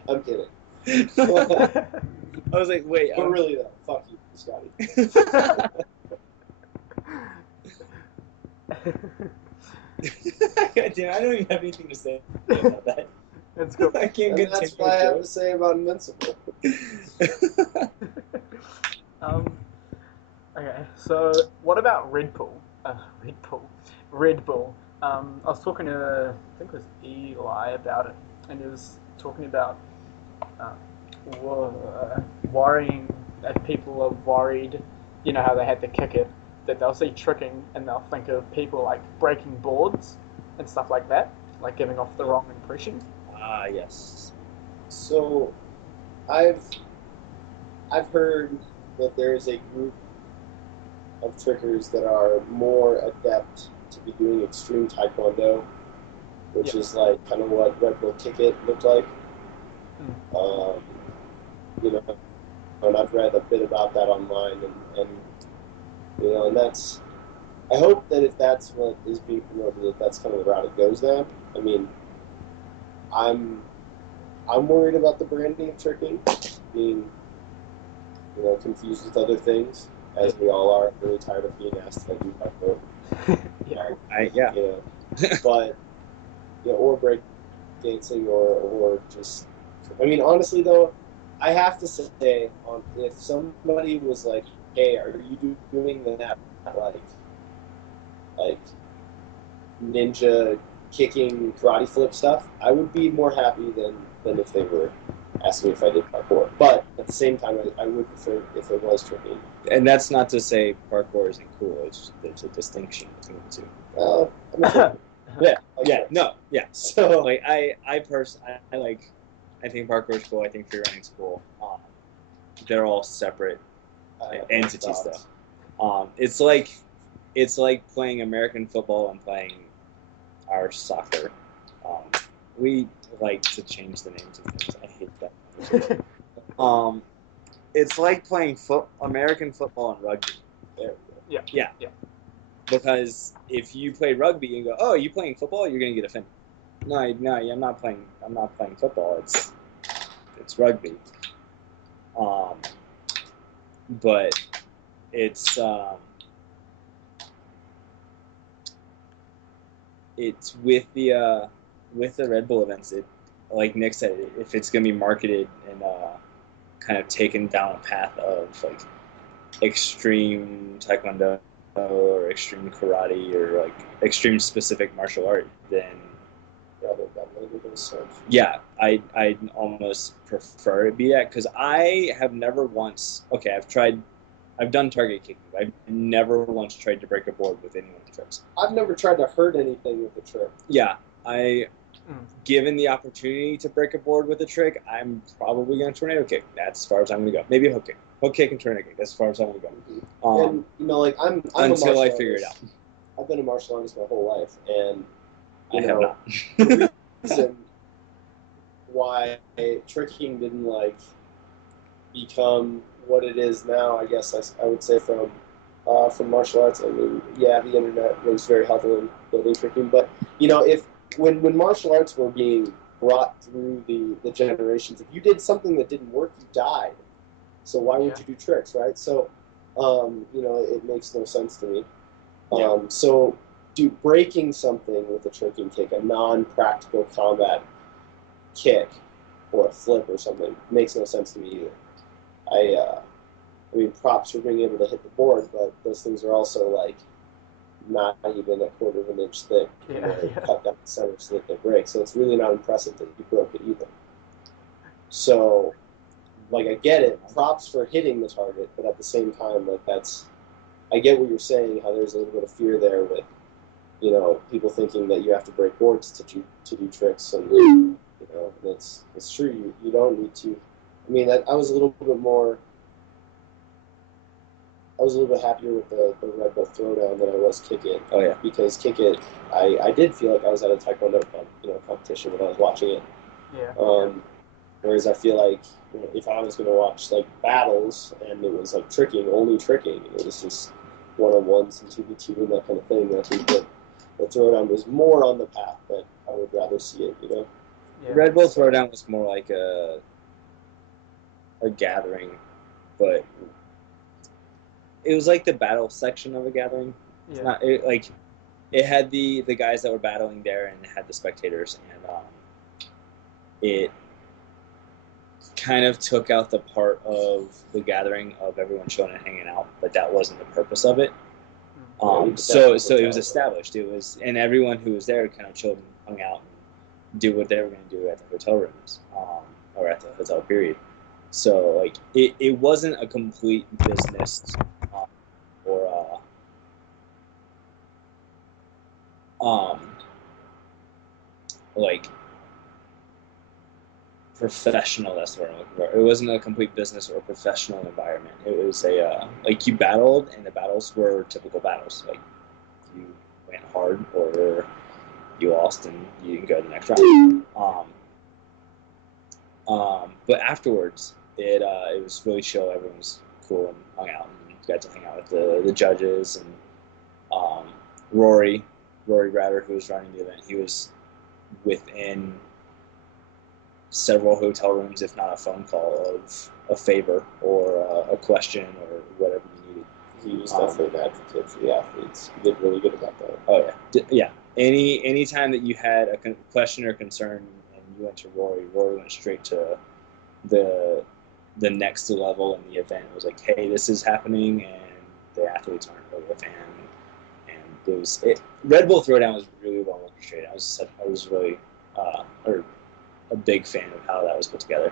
I'm kidding. I was like, wait. But really, though, fuck you, Scotty. God damn, I don't even have anything to say about that. Let's go. I can't And that's what I have to say about Invincible. Okay, so what about Red Bull? Red Bull. I was talking to, I think it was Eli about it, and he was talking about worrying that people are worried, how they had to kick it, that they'll see tricking and they'll think of people like breaking boards and stuff like that, like giving off the wrong impression. Ah, yes. So, I've heard that there is a group of trickers that are more adept to be doing extreme taekwondo, which is like kind of what Red Bull Kick It looked like. And I've read a bit about that online, and that's. I hope that if that's what is being promoted, that's kind of the route it goes down. I mean, I'm worried about the branding of tricking being, confused with other things, as we all are. I'm really tired of being asked if I do parkour. Yeah. Yeah. You know, but or break dancing or just. I mean, honestly though, I have to say, if somebody was like, "Hey, are you doing that like ninja kicking karate flip stuff?" I would be more happy than if they were asking me if I did parkour. But at the same time, I would prefer if it was tricking. And that's not to say parkour isn't cool. There's a distinction between the two. Well, I'm a tricker. So like I personally I think parkour is cool. I think free running's cool. They're all separate entities though. It's like playing American football and playing our soccer. We like to change the names of things. I hate that. It's like playing American football and rugby. Yeah. Because if you play rugby and go, "Oh, you playing football?" You're gonna get offended. No, I'm not playing football. It's rugby. But it's with the Red Bull events. It, like Nick said, if it's gonna be marketed and kind of taken down a path of like extreme taekwondo or extreme karate or like extreme specific martial art, then yeah, I'd almost prefer it be that, because I have never once. Okay, I've done target kicking. I've never once tried to break a board with any of the tricks. I've never tried to hurt anything with the trick. Yeah, given the opportunity to break a board with a trick, I'm probably going to tornado kick. That's as far as I'm going to go. Maybe a hook kick and tornado kick. That's as far as I'm going to go. And like I'm until I figure it out. I've been a martial artist my whole life, and I have not. The reason why tricking didn't like become what it is now, I guess I would say from martial arts. I mean, yeah, the internet was very helpful in building tricking, but if when martial arts were being brought through the generations, if you did something that didn't work, you died. So why would you do tricks, right? So it makes no sense to me. So breaking something with a tricking kick, a non-practical combat kick or a flip or something, makes no sense to me either. I mean, props for being able to hit the board, but those things are also like not even a quarter of an inch thick. Cut down the center so that they break. So it's really not impressive that you broke it either. So, like, I get it. Props for hitting the target, but at the same time, like, I get what you're saying. How there's a little bit of fear there with, people thinking that you have to break boards to do tricks, and it's true. You don't need to. I mean, I was a little bit happier with the Red Bull Throwdown than I was Kick It. Oh yeah. Because Kick It, I did feel like I was at a taekwondo competition when I was watching it. Yeah. Whereas I feel like if I was going to watch like battles and it was like only tricking, it was just 1-on-1s and 2v2 and that kind of thing. I think that the Throwdown was more on the path that I would rather see it. Yeah. Red Bull Throwdown was more like a gathering, but it was like the battle section of a gathering. It's not it had the guys that were battling there, and it had the spectators, and it kind of took out the part of the gathering of everyone chilling and hanging out, but that wasn't the purpose of it. So it was established. It was, and everyone who was there kind of chilled and hung out and do what they were going to do at the hotel rooms, or at the hotel period. So like it wasn't a complete business or like professional. That's what I'm looking for. It wasn't a complete business or professional environment. It was like you battled, and the battles were typical battles. Like you went hard or you lost, and you didn't go to the next round. But afterwards, it was really chill. Everyone was cool and hung out, and got to hang out with the judges and Rory Ratter, who was running the event. He was within several hotel rooms, if not a phone call, of a favor or a question or whatever you needed. he was definitely an advocate for the athletes. He did really good about that. Oh yeah. Any time that you had a question or concern and you went to Rory went straight to the next level in the event. It was like, hey, this is happening, and the athletes aren't really a fan. And Red Bull Throwdown was really well orchestrated. I was really a big fan of how that was put together.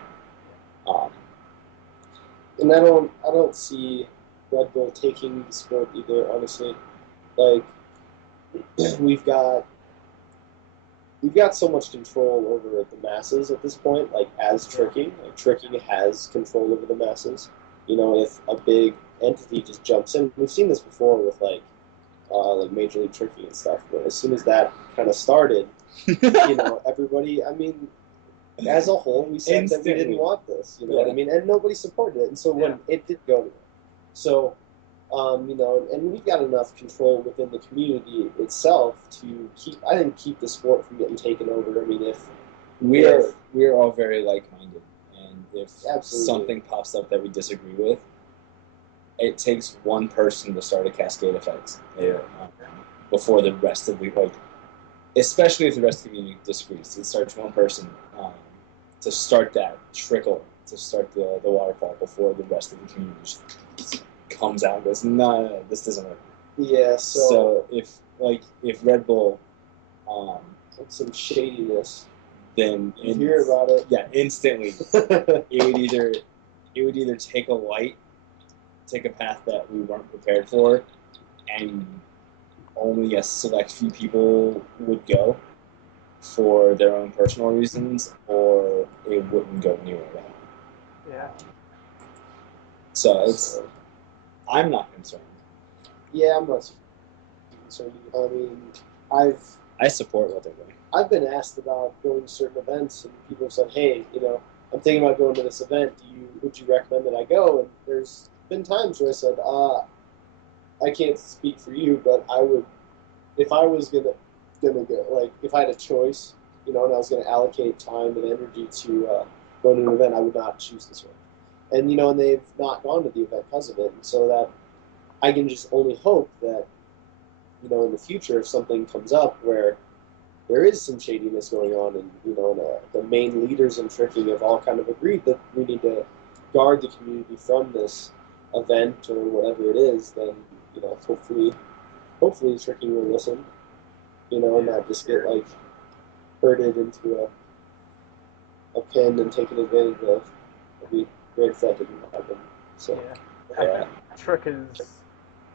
And I don't see Red Bull taking the sport either. Honestly, like we've got so much control over the masses at this point. Like as tricking has control over the masses. You know, if a big entity just jumps in, we've seen this before with like Major League Tricking and stuff. But as soon as that kind of started, you know, everybody. I mean, as a whole, we said that we didn't want this. You know what I mean? And nobody supported it. And so when it did go to it, so. You know, and we've got enough control within the community itself to keep the sport from getting taken over. I mean, if we are all very like-minded, and if absolutely. Something pops up that we disagree with, it takes one person to start a cascade effect before the rest of especially if the rest of the community disagrees. It starts one person to start that trickle, to start the waterfall before the rest of the community comes out and goes, no, this doesn't work. Yeah, so if Red Bull some shadiness, then you hear about it. Yeah, instantly. it would either take a path that we weren't prepared for, and only a select few people would go for their own personal reasons, or it wouldn't go anywhere at all. Yeah. So I'm not concerned. Yeah, I'm not concerned. I mean, I support what they're doing. I've been asked about going to certain events, and people have said, "Hey, you know, I'm thinking about going to this event. Would you recommend that I go?" And there's been times where I said, "I can't speak for you, but I would, if I was gonna go, like if I had a choice, you know, and I was gonna allocate time and energy to go to an event, I would not choose this one." And you know, and they've not gone to the event because of it, and so that I can just only hope that, you know, in the future, if something comes up where there is some shadiness going on, and you know, the main leaders in tricking have all kind of agreed that we need to guard the community from this event or whatever it is, then you know, hopefully tricking will listen, you know, and not just get like herded into a pen and taken advantage of. It'd be great if that didn't happen. So yeah. Trickers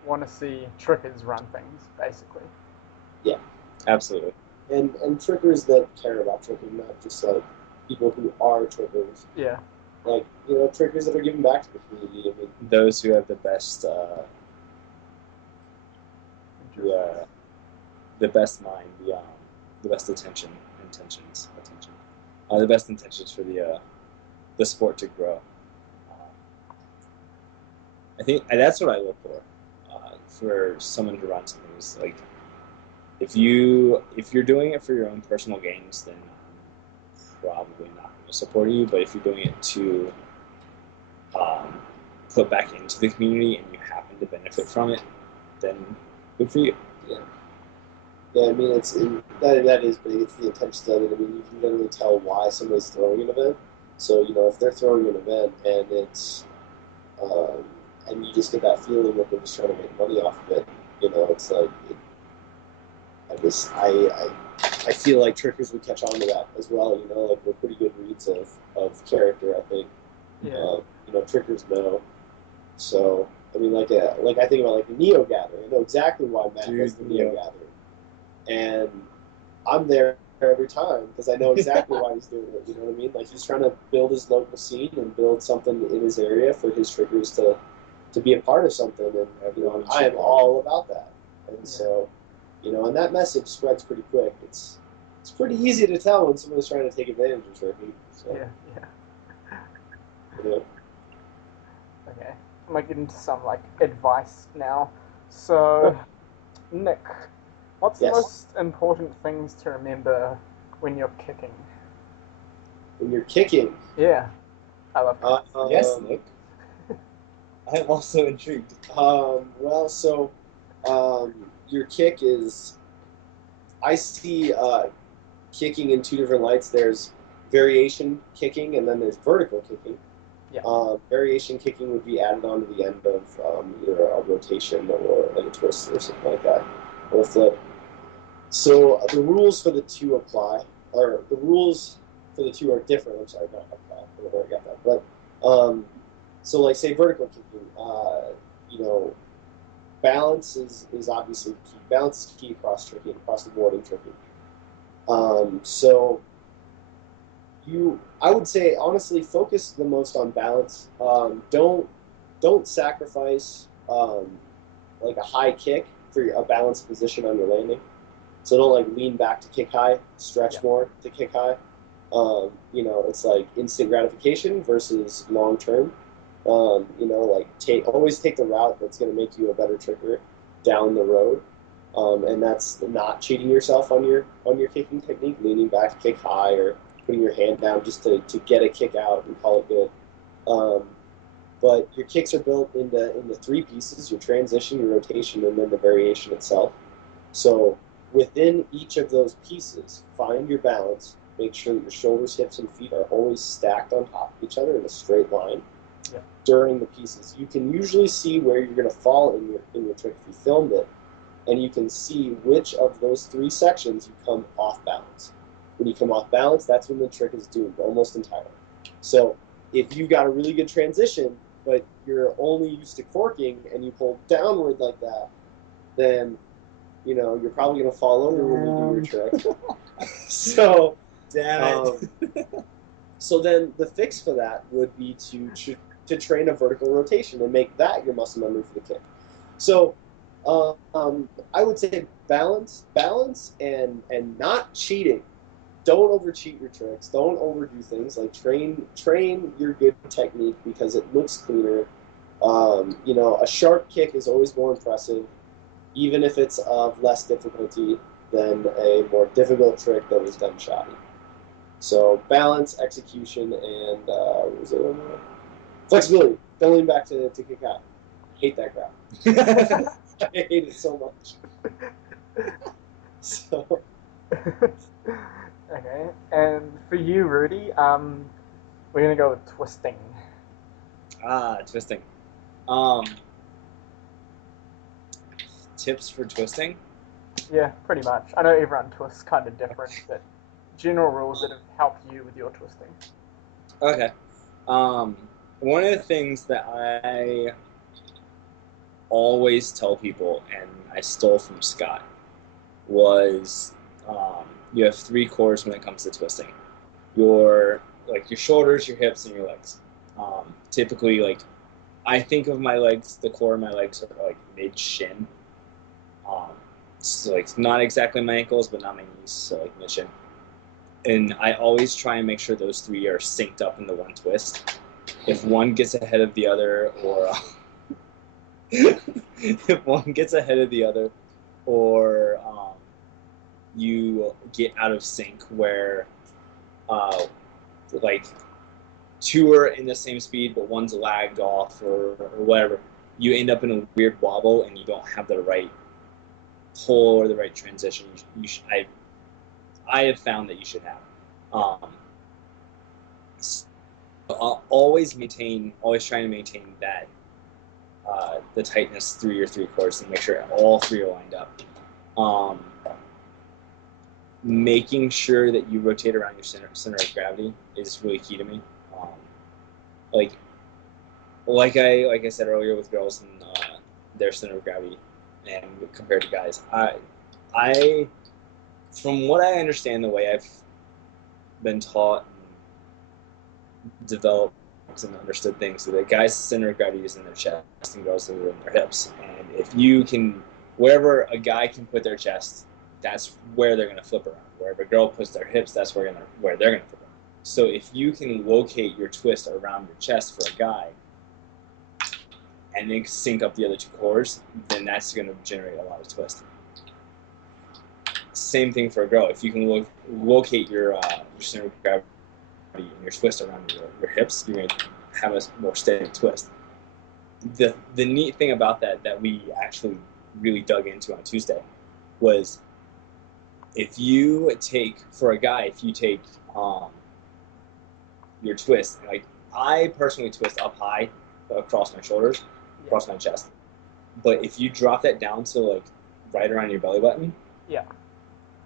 want to see trickers run things, basically. Yeah, absolutely. And trickers that care about tricking, not just like people who are trickers. Yeah. Like, you know, trickers that are giving back to the community. I mean, those who have the best the best mind, the best intentions, the best intentions for the sport to grow. I think that's what I look for someone to run something. Is like, if you're doing it for your own personal gains, then I'm probably not going to support you. But if you're doing it to put back into the community and you happen to benefit from it, then good for you. Yeah, I mean, that is big. It's the intention of it. I mean, you can generally tell why somebody's throwing an event. So, you know, if they're throwing an event and it's and you just get that feeling that they're just trying to make money off of it, you know, it's like I feel like trickers would catch on to that as well. You know, like we're pretty good reads of character, I think. Yeah. You know, trickers know. So I mean, like I think about like the Neo Gathering. I know exactly why Matt does the Neo Gathering, and I'm there every time because I know exactly why he's doing it. You know what I mean? Like he's trying to build his local scene and build something in his area for his triggers to be a part of something. And you know, I am all about that. And so, you know, and that message spreads pretty quick. It's pretty easy to tell when someone's trying to take advantage of tricking. So, Yeah. Okay. I'm gonna get into some like advice now. So, Nick, what's the most important things to remember when you're kicking? When you're kicking? Yeah. I love that. Yes, Nick. I'm also intrigued. Well, so your kick is, I see kicking in two different lights. There's variation kicking and then there's vertical kicking. Yeah. Variation kicking would be added on to the end of either a rotation or like a twist or something like that, or a flip. So the rules for the two apply, or the rules for the two are different. I'm sorry, not apply. I don't know where I got that. But so like say vertical kicking, you know, balance is obviously key. Balance is key across tricking, across the board in tricking. So I would say honestly focus the most on balance. Don't sacrifice like a high kick for a balanced position on your landing. So don't like lean back to kick high, stretch more to kick high. You know, it's like instant gratification versus long term. You know, like always take the route that's going to make you a better tricker down the road. And that's not cheating yourself on your kicking technique, leaning back to kick high or putting your hand down just to get a kick out and call it good. But your kicks are built into three pieces: your transition, your rotation, and then the variation itself. So within each of those pieces, find your balance. Make sure that your shoulders, hips, and feet are always stacked on top of each other in a straight line. Yeah. During the pieces. You can usually see where you're going to fall in your trick if you filmed it, and you can see which of those three sections you come off balance. When you come off balance, that's when the trick is doomed almost entirely. So if you got a really good transition, but you're only used to corking and you pull downward like that, then you know you're probably going to fall over when you do your trick. So Damn it. So then the fix for that would be to train a vertical rotation and make that your muscle memory for the kick. So I would say balance and not cheating. Don't over cheat your tricks. Don't overdo things. Like train your good technique because it looks cleaner. You know, a sharp kick is always more impressive, even if it's of less difficulty than a more difficult trick that was done shoddy. So balance, execution, and what was it? Flexibility. Don't lean back to kick out. I hate that crap. I hate it so much. So. Okay, and for you, Rudy, we're gonna go with twisting. Twisting. Tips for twisting? Yeah, pretty much. I know everyone twists kind of different, but general rules that have helped you with your twisting. Okay. One of the things that I always tell people, and I stole from Scott, was you have three cores when it comes to twisting. Your shoulders, your hips, and your legs. Typically, like I think of my legs, the core of my legs are like mid shin. So like not exactly my ankles, but not my knees, so like mid shin. And I always try and make sure those three are synced up in the one twist. If one gets ahead of the other, or if one gets ahead of the other, or you get out of sync where like two are in the same speed but one's lagged off or whatever, you end up in a weird wobble and you don't have the right pull or the right transition I have found that you should have. Always trying to maintain that the tightness through your three cores and make sure all three are lined up. Making sure that you rotate around your center of gravity is really key to me. Like I said earlier with girls and their center of gravity, and compared to guys, I from what I understand, the way I've been taught and developed and understood things, so that guys' center of gravity is in their chest and girls are in their hips. And if you can, wherever a guy can put their chest, that's where they're going to flip around. Wherever a girl puts their hips, that's where they're going to flip around. So if you can locate your twist around your chest for a guy and then sync up the other two cores, then that's going to generate a lot of twist. Same thing for a girl. If you can locate your center of gravity and your twist around your hips, you're going to have a more steady twist. the neat thing about that we actually really dug into on Tuesday was if you take your twist, like I personally twist up high across my shoulders, across my chest, but if you drop that down to like right around your belly button,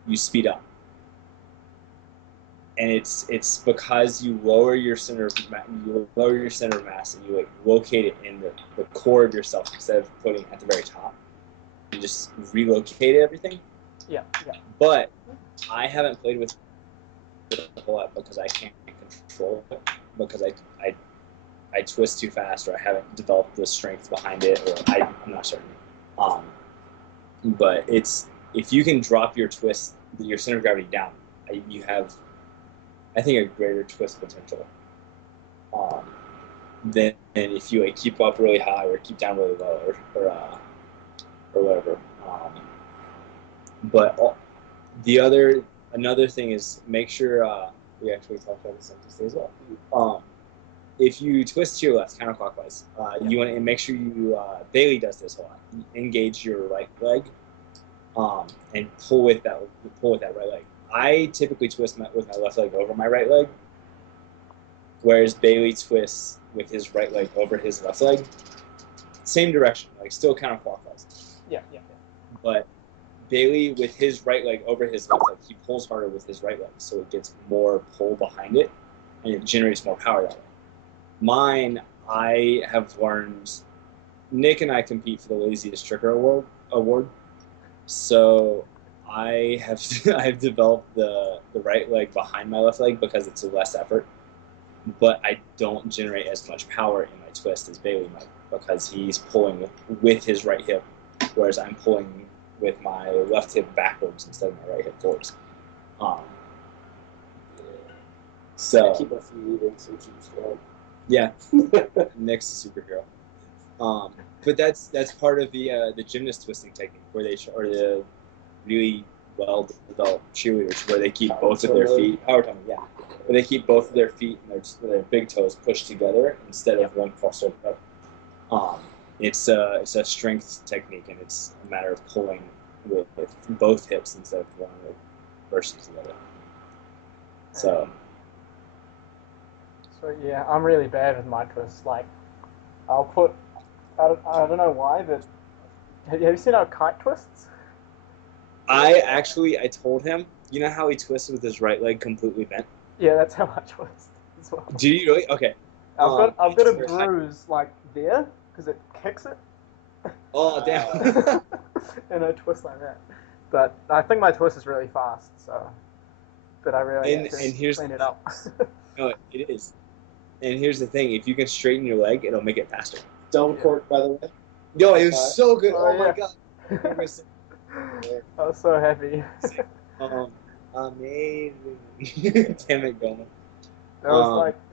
you speed up. And it's because you lower your center of mass and you like locate it in the core of yourself instead of putting it at the very top. You just relocate everything. Yeah. But I haven't played with it a whole lot because I can't control it, because I twist too fast, or I haven't developed the strength behind it, or I'm not certain. But if you can drop your twist, your center of gravity down, you have, I think, a greater twist potential than if you like keep up really high or keep down really low or whatever. But another thing is make sure we actually talked about this on Tuesday as well. If you twist to your left counterclockwise, you want to make sure you Bailey does this a lot. Engage your right leg and pull with that right leg. I typically twist with my left leg over my right leg, whereas Bailey twists with his right leg over his left leg. Same direction, like still counterclockwise. Yeah. But Bailey, with his right leg over his left leg, he pulls harder with his right leg, so it gets more pull behind it, and it generates more power that way. Mine, I have learned, Nick and I compete for the laziest tricker award, so I've developed the right leg behind my left leg because it's less effort, but I don't generate as much power in my twist as Bailey might because he's pulling with his right hip, whereas I'm pulling with my left hip backwards instead of my right hip forwards. So I keep my feet moving, so you just go. Yeah, Nick's a superhero. But that's part of the gymnast twisting technique, where or the really well developed cheerleaders, where they keep both of their feet power tummy, where they keep both of their feet and their big toes pushed together instead of one crossed over. It's a strength technique, and it's a matter of pulling with both hips instead of one versus the other. So yeah, I'm really bad with my twists. Like, I'll put, I don't know why, but have you seen our kite twists? I told him, you know how he twists with his right leg completely bent? Yeah, that's how I twist as well. Do you really? Okay. I've got a bruise like there because it kicks it. Oh damn! And I twist like that. But I think my twist is really fast, so. But I really have to clean it up. No, it is. And here's the thing: if you can straighten your leg, it'll make it faster. Double cork, by the way. Yo, it was so good. Oh my god! I was so happy. Amazing. Damn it, Goma.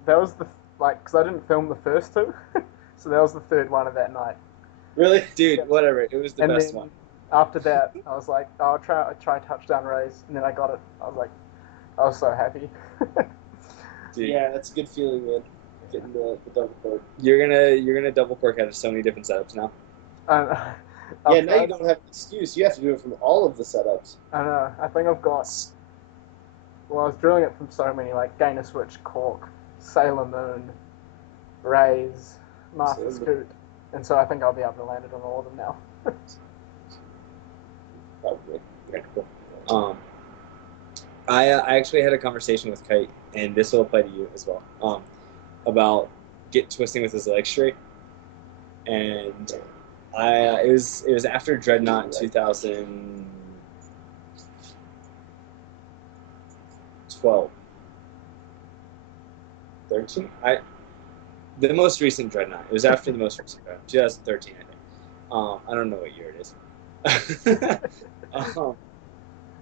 That was because I didn't film the first two, so that was the third one of that night. Really, dude? Whatever. It was the best one. After that, I was like, I'll try touchdown raise, and then I got it. I was so happy. Dude. Yeah, that's a good feeling, man. Getting the double cork. You're gonna double cork out of so many different setups now. Now you don't have an excuse. You have to do it from all of the setups. I know. I think I've got. Well, I was drilling it from so many, like gainer switch, cork, Sailor Moon, raise, master scoot, and so I think I'll be able to land it on all of them now. Probably. Yeah, cool. I actually had a conversation with Kite, and this will apply to you as well, about twisting with his legs straight. And it was after Dreadnought 2012. 13? The most recent Dreadnought. It was after the most recent Dreadnought, 2013, I think. I don't know what year it is.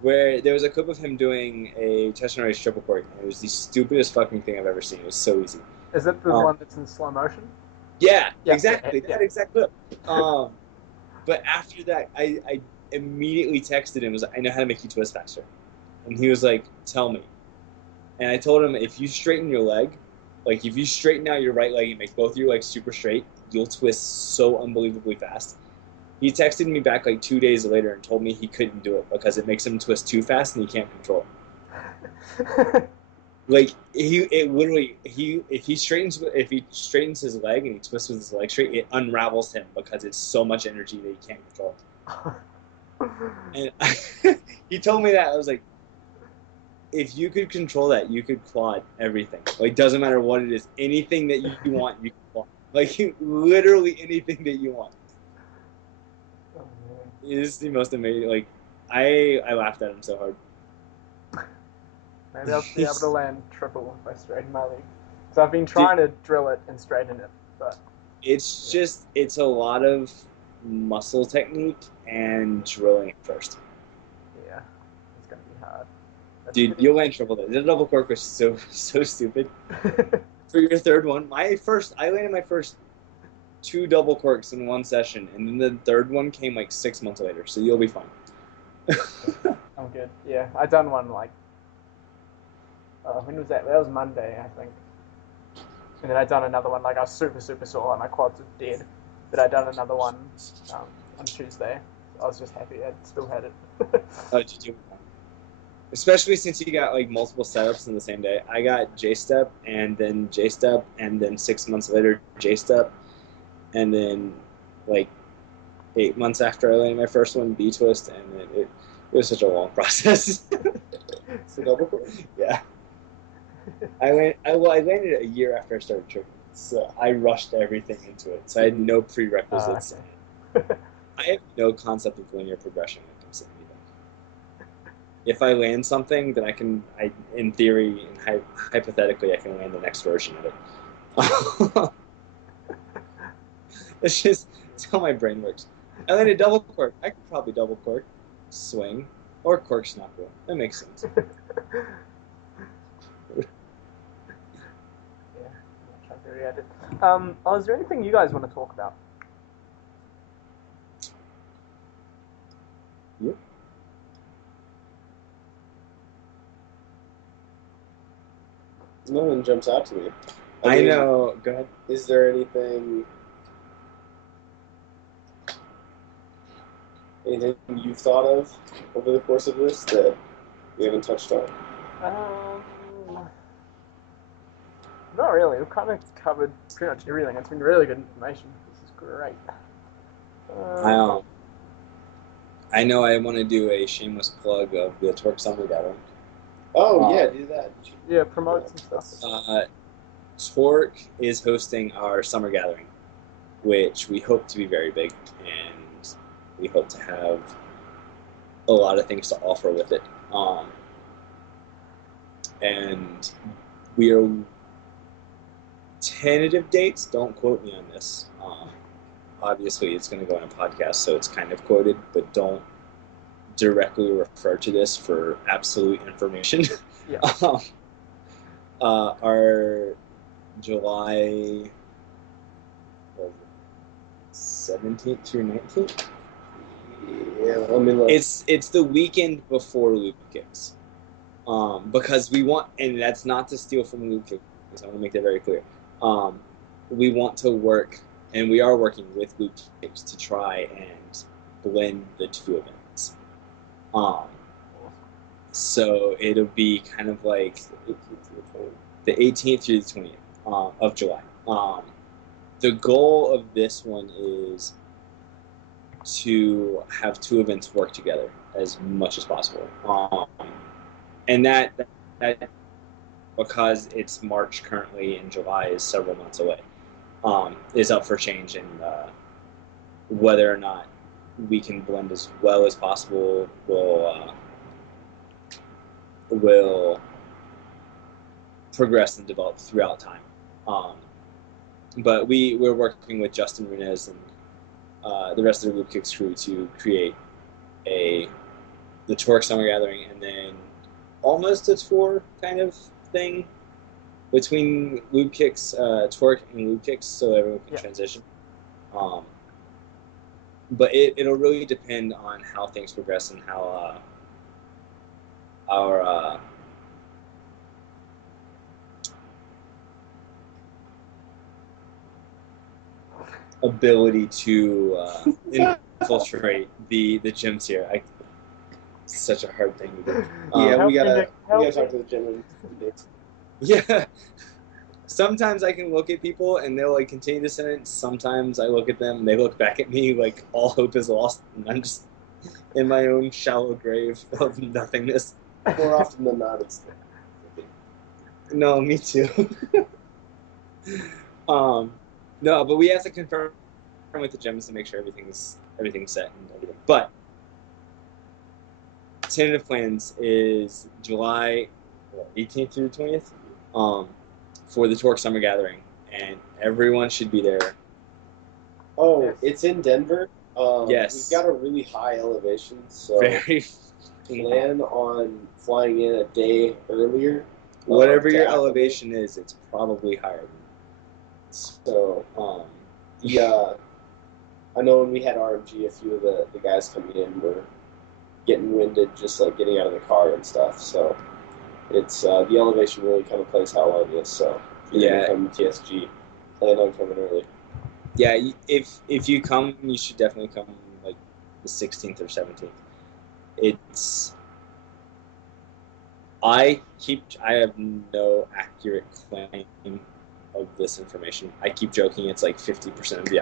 Where there was a clip of him doing a touchdown raise triple cork, and it was the stupidest fucking thing I've ever seen. It was so easy. Is it the one that's in slow motion? Yeah, exactly. That exact clip. But after that, I immediately texted him. I was like, I know how to make you twist faster. And he was like, tell me. And I told him, if you straighten your leg, like if you straighten out your right leg and make both your legs super straight, you'll twist so unbelievably fast. He texted me back like 2 days later and told me he couldn't do it because it makes him twist too fast and he can't control it. Like if he straightens his leg and he twists with his leg straight, it unravels him because it's so much energy that he can't control. And he told me that. I was like, if you could control that, you could quad everything. Like, doesn't matter what it is, anything that you want, you can quad. Like, literally anything that you want. It is the most amazing. Like, I laughed at him so hard. Maybe I'll be able to land triple if I straighten my leg. So I've been trying to drill it and straighten it, but it's just it's a lot of muscle technique and drilling first. Yeah, it's gonna be hard. Dude, you'll land triple there. The double cork was so stupid. For your third one, I landed my first 2 double corks in one session, and then the third one came like 6 months later, so you'll be fine. I'm good. Yeah, I done one like. When was that? That was Monday, I think. And then I done another one. Like I was super sore, and my quads were dead. But I done another one on Tuesday. I was just happy I still had it. Oh, did you? Especially since you got like multiple setups in the same day. I got J step and then J step and then 6 months later J step, and then like 8 months after I landed my first one B twist, and then it was such a long process. For double cork? Yeah. I landed a year after I started tricking, so I rushed everything into it. So I had no prerequisites. Okay. I have no concept of linear progression when it comes to anything. If I land something, then in theory and hypothetically, I can land the next version of it. It's how my brain works. I landed double cork. I could probably double cork, swing, or cork snapper. That makes sense. Is there anything you guys want to talk about? Yep. No one jumps out to me. I know. Go ahead. Is there anything you've thought of over the course of this that we haven't touched on? Not really. We've kind of covered pretty much everything. It's been really good information. This is great. I know I want to do a shameless plug of the Torque Summer Gathering. Oh, yeah, do that. Yeah, promote some stuff. Torque is hosting our summer gathering, which we hope to be very big, and we hope to have a lot of things to offer with it. And we are tentative dates. Don't quote me on this. Obviously, it's going to go on a podcast, so it's kind of quoted, but don't directly refer to this for absolute information. Yeah. Our July 17th through 19th. Yeah, let me look. It's the weekend before Loop Kicks, because we want, and that's not to steal from Loop Kicks. I want to make that very clear. We want to work, and we are working with Loop Kicks to try and blend the two events. So it'll be kind of like the 18th through the 20th of July. The goal of this one is to have two events work together as much as possible. And that because it's March currently and July is several months away, is up for change, and whether or not we can blend as well as possible will progress and develop throughout time. But we're working with Justin Runez and the rest of the Loop Kicks crew to create the Torque Summer Gathering, and then almost a tour kind of thing between Loop Kicks, Torque and Loop Kicks, so everyone can transition. But it'll really depend on how things progress and how our ability to infiltrate the gyms here. It's such a hard thing to do. Yeah, we gotta help talk me. to the gentleman. Yeah. Sometimes I can look at people and they'll like continue the sentence. Sometimes I look at them and they look back at me like all hope is lost, and I'm just in my own shallow grave of nothingness. More often than not, it's. No, me too. No, but we have to confirm with the gyms to make sure everything's set and everything. But tentative plans is July 18th through the 20th for the Torque Summer Gathering, and everyone should be there. Oh, Yes. it's in Denver. Yes. We've got a really high elevation, so Very plan on flying in a day earlier. whatever to your acclimate. elevation is, it's probably higher than So, yeah, I know when we had RMG, a few of the guys coming in were getting winded just like getting out of the car and stuff. So it's the elevation really kind of plays how long it is. So if you're Yeah. gonna come to TSG, plan on coming early. Yeah, if you come, you should definitely come like the 16th or 17th. I have no accurate claim of this information. I keep joking it's like 50% of the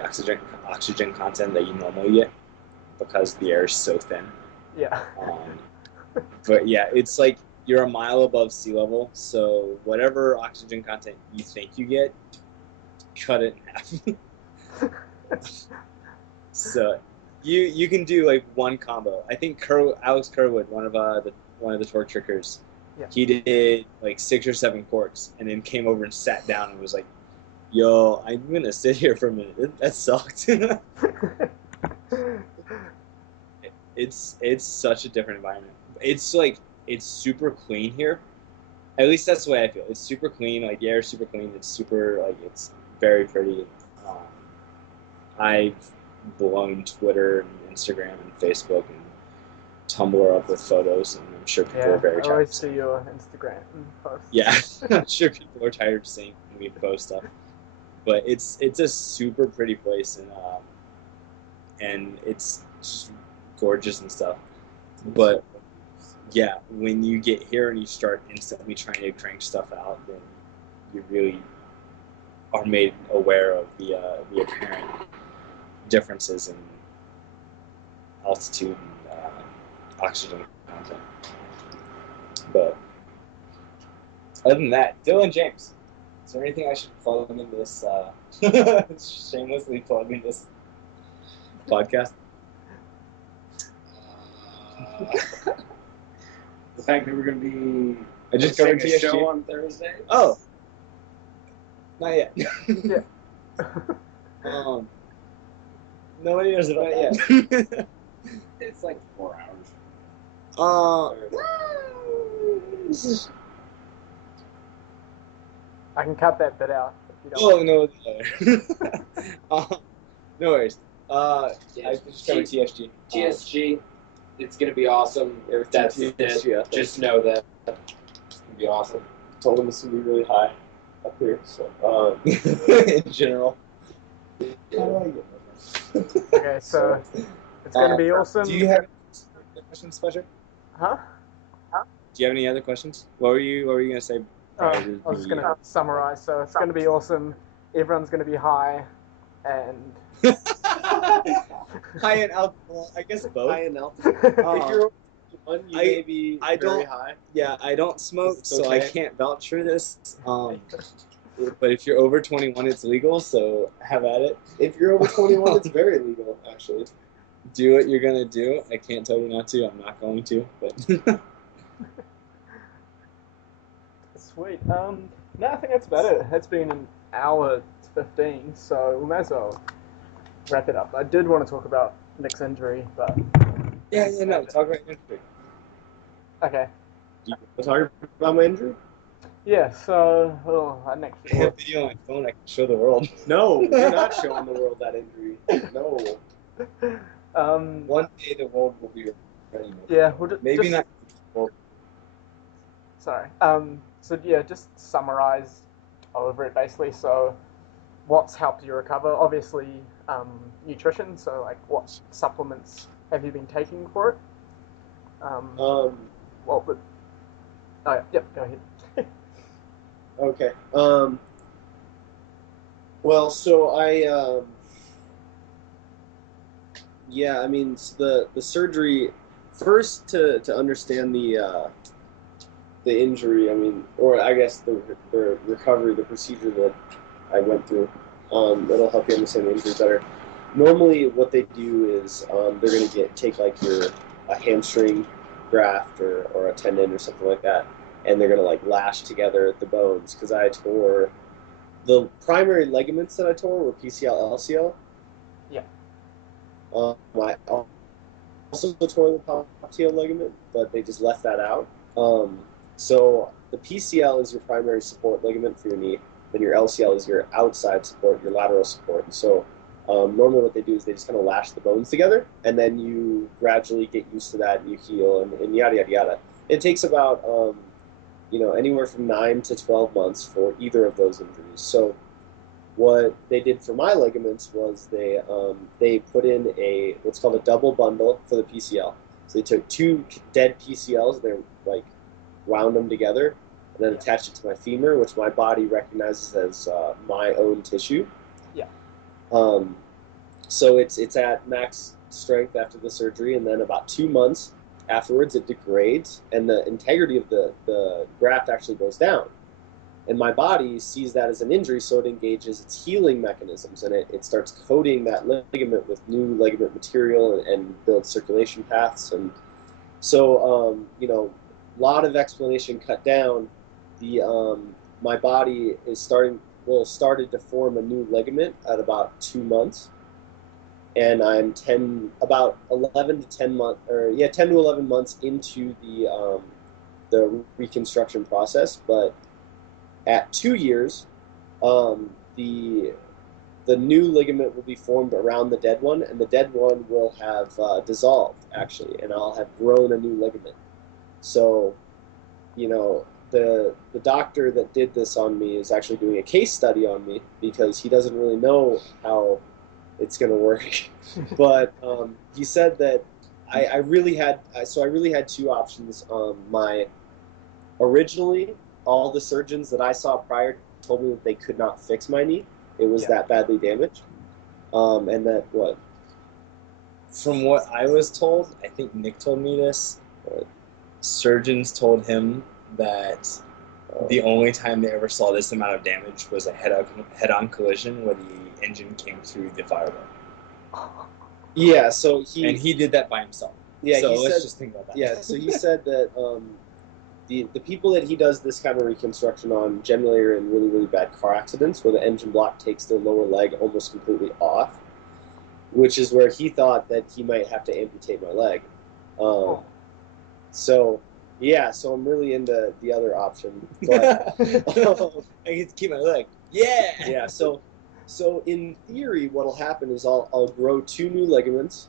oxygen content that you normally get because the air is so thin. Yeah. But yeah, it's like you're a mile above sea level, so whatever oxygen content you think you get, cut it in half. So you can do like one combo. I think Alex Kerwood, one of the torque trickers, Yeah. he did like 6 or 7 corks and then came over and sat down and was like, "Yo, I'm gonna sit here for a minute. That sucked." It's such a different environment. It's super clean here. At least that's the way I feel. It's super clean. Like the air is super clean. It's super it's very pretty. I've blown Twitter and Instagram and Facebook and Tumblr up with photos, and I'm sure people Yeah, are very I tired. always see your Instagram posts. Yeah, I'm sure people are tired of seeing me post stuff. But it's a super pretty place, and it's just gorgeous and stuff. But yeah, when you get here and you start instantly trying to crank stuff out, then you really are made aware of the apparent differences in altitude and oxygen content. But other than that, Dylan James, is there anything I should plug in this shamelessly plugging this podcast? The fact that we're going to be I just hosting covered a TSG. show on Thursday. Oh, not yet. Yeah. Nobody knows about it yet. It's like 4 hours. I can cut that bit out if you don't. Oh no, no worries. I just covered TSG. TSG, it's going to be awesome. That's it. Just know that it's going to be awesome. Told them it's gonna be really high up here. So In general. how do I get that? Okay, so it's going to be awesome. Do you have any other questions, Fletcher? Huh? Do you have any other questions? What were you gonna say? I was just going to summarize. So it's going to be awesome. Everyone's going to be high, and High in alcohol, I guess both. High in altitude. If you're one, you may be I very don't- high. Yeah, I don't smoke, It's so I okay. can't vouch for this. But if you're over 21, it's legal, so have at it. If you're over 21, it's very legal, actually. Do what you're gonna do. I can't tell you not to. I'm not going to, but sweet. No, I think that's about it. It's been an hour 15, so we may as well wrap it up. I did want to talk about Nick's injury, but yeah, no. Talk about your injury. okay. Sorry about my injury? Yeah, so Nick. I have video on my phone. I can show the world. No, you're not showing the world that injury. No. One day the world will be ready. Yeah, we'll Maybe just, not. Sorry. So yeah, just summarize over it basically. So what's helped you recover? Obviously, nutrition. So, like, what supplements have you been taking for it? Well, but yep, go ahead. Okay. Well, so yeah, I mean, the surgery, first to understand the injury, I mean, or I guess the recovery, the procedure that I went through, that'll help you understand the injury better. Normally, what they do is they're going to take like a hamstring graft or a tendon or something like that, and they're going to like lash together the bones, because I tore the primary ligaments that I tore were PCL, LCL. Yeah. I also tore the popliteal ligament, but they just left that out. So the PCL is your primary support ligament for your knee. Then your LCL is your outside support, your lateral support. So normally what they do is they just kind of lash the bones together, and then you gradually get used to that, and you heal, and yada, yada, yada. It takes about, anywhere from 9 to 12 months for either of those injuries. So what they did for my ligaments was they put in what's called a double bundle for the PCL. So they took 2 dead PCLs, they like wound them together, and then attached it to my femur, which my body recognizes as my own tissue. Yeah. So it's at max strength after the surgery, and then about 2 months afterwards it degrades, and the integrity of the graft actually goes down. And my body sees that as an injury, so it engages its healing mechanisms, and it starts coating that ligament with new ligament material and builds circulation paths. And so, a lot of explanation cut down. My body started to form a new ligament at about 2 months, and I'm 10 to 11 months into the reconstruction process. But at 2 years, the new ligament will be formed around the dead one, and the dead one will have dissolved, actually, and I'll have grown a new ligament. So, the doctor that did this on me is actually doing a case study on me, because he doesn't really know how it's going to work. But he said that I really had 2 options. Originally, all the surgeons that I saw prior told me that they could not fix my knee. It was that badly damaged. And that what? From what I was told, I think Nick told me this, surgeons told him that the only time they ever saw this amount of damage was a head-on collision where the engine came through the firewall. Yeah, so he did that by himself. Yeah, so let's just think about that. Yeah, so he said that the people that he does this kind of reconstruction on generally are in really, really bad car accidents where the engine block takes their lower leg almost completely off, which is where he thought that he might have to amputate my leg. So I'm really into the other option. But, I get to keep my leg. Yeah. Yeah. So in theory, what'll happen is I'll grow 2 new ligaments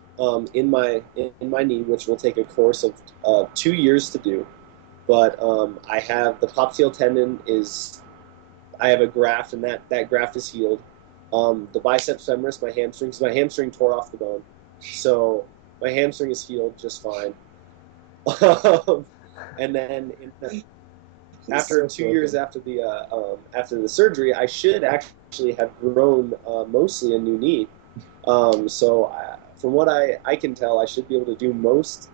in my knee, which will take a course of 2 years to do. But I have the popliteal tendon I have a graft, and that graft is healed. The biceps femoris, my hamstring tore off the bone, so my hamstring is healed just fine. And then after 2 years after the surgery, I should actually have grown mostly a new knee. So from what I can tell, I should be able to do most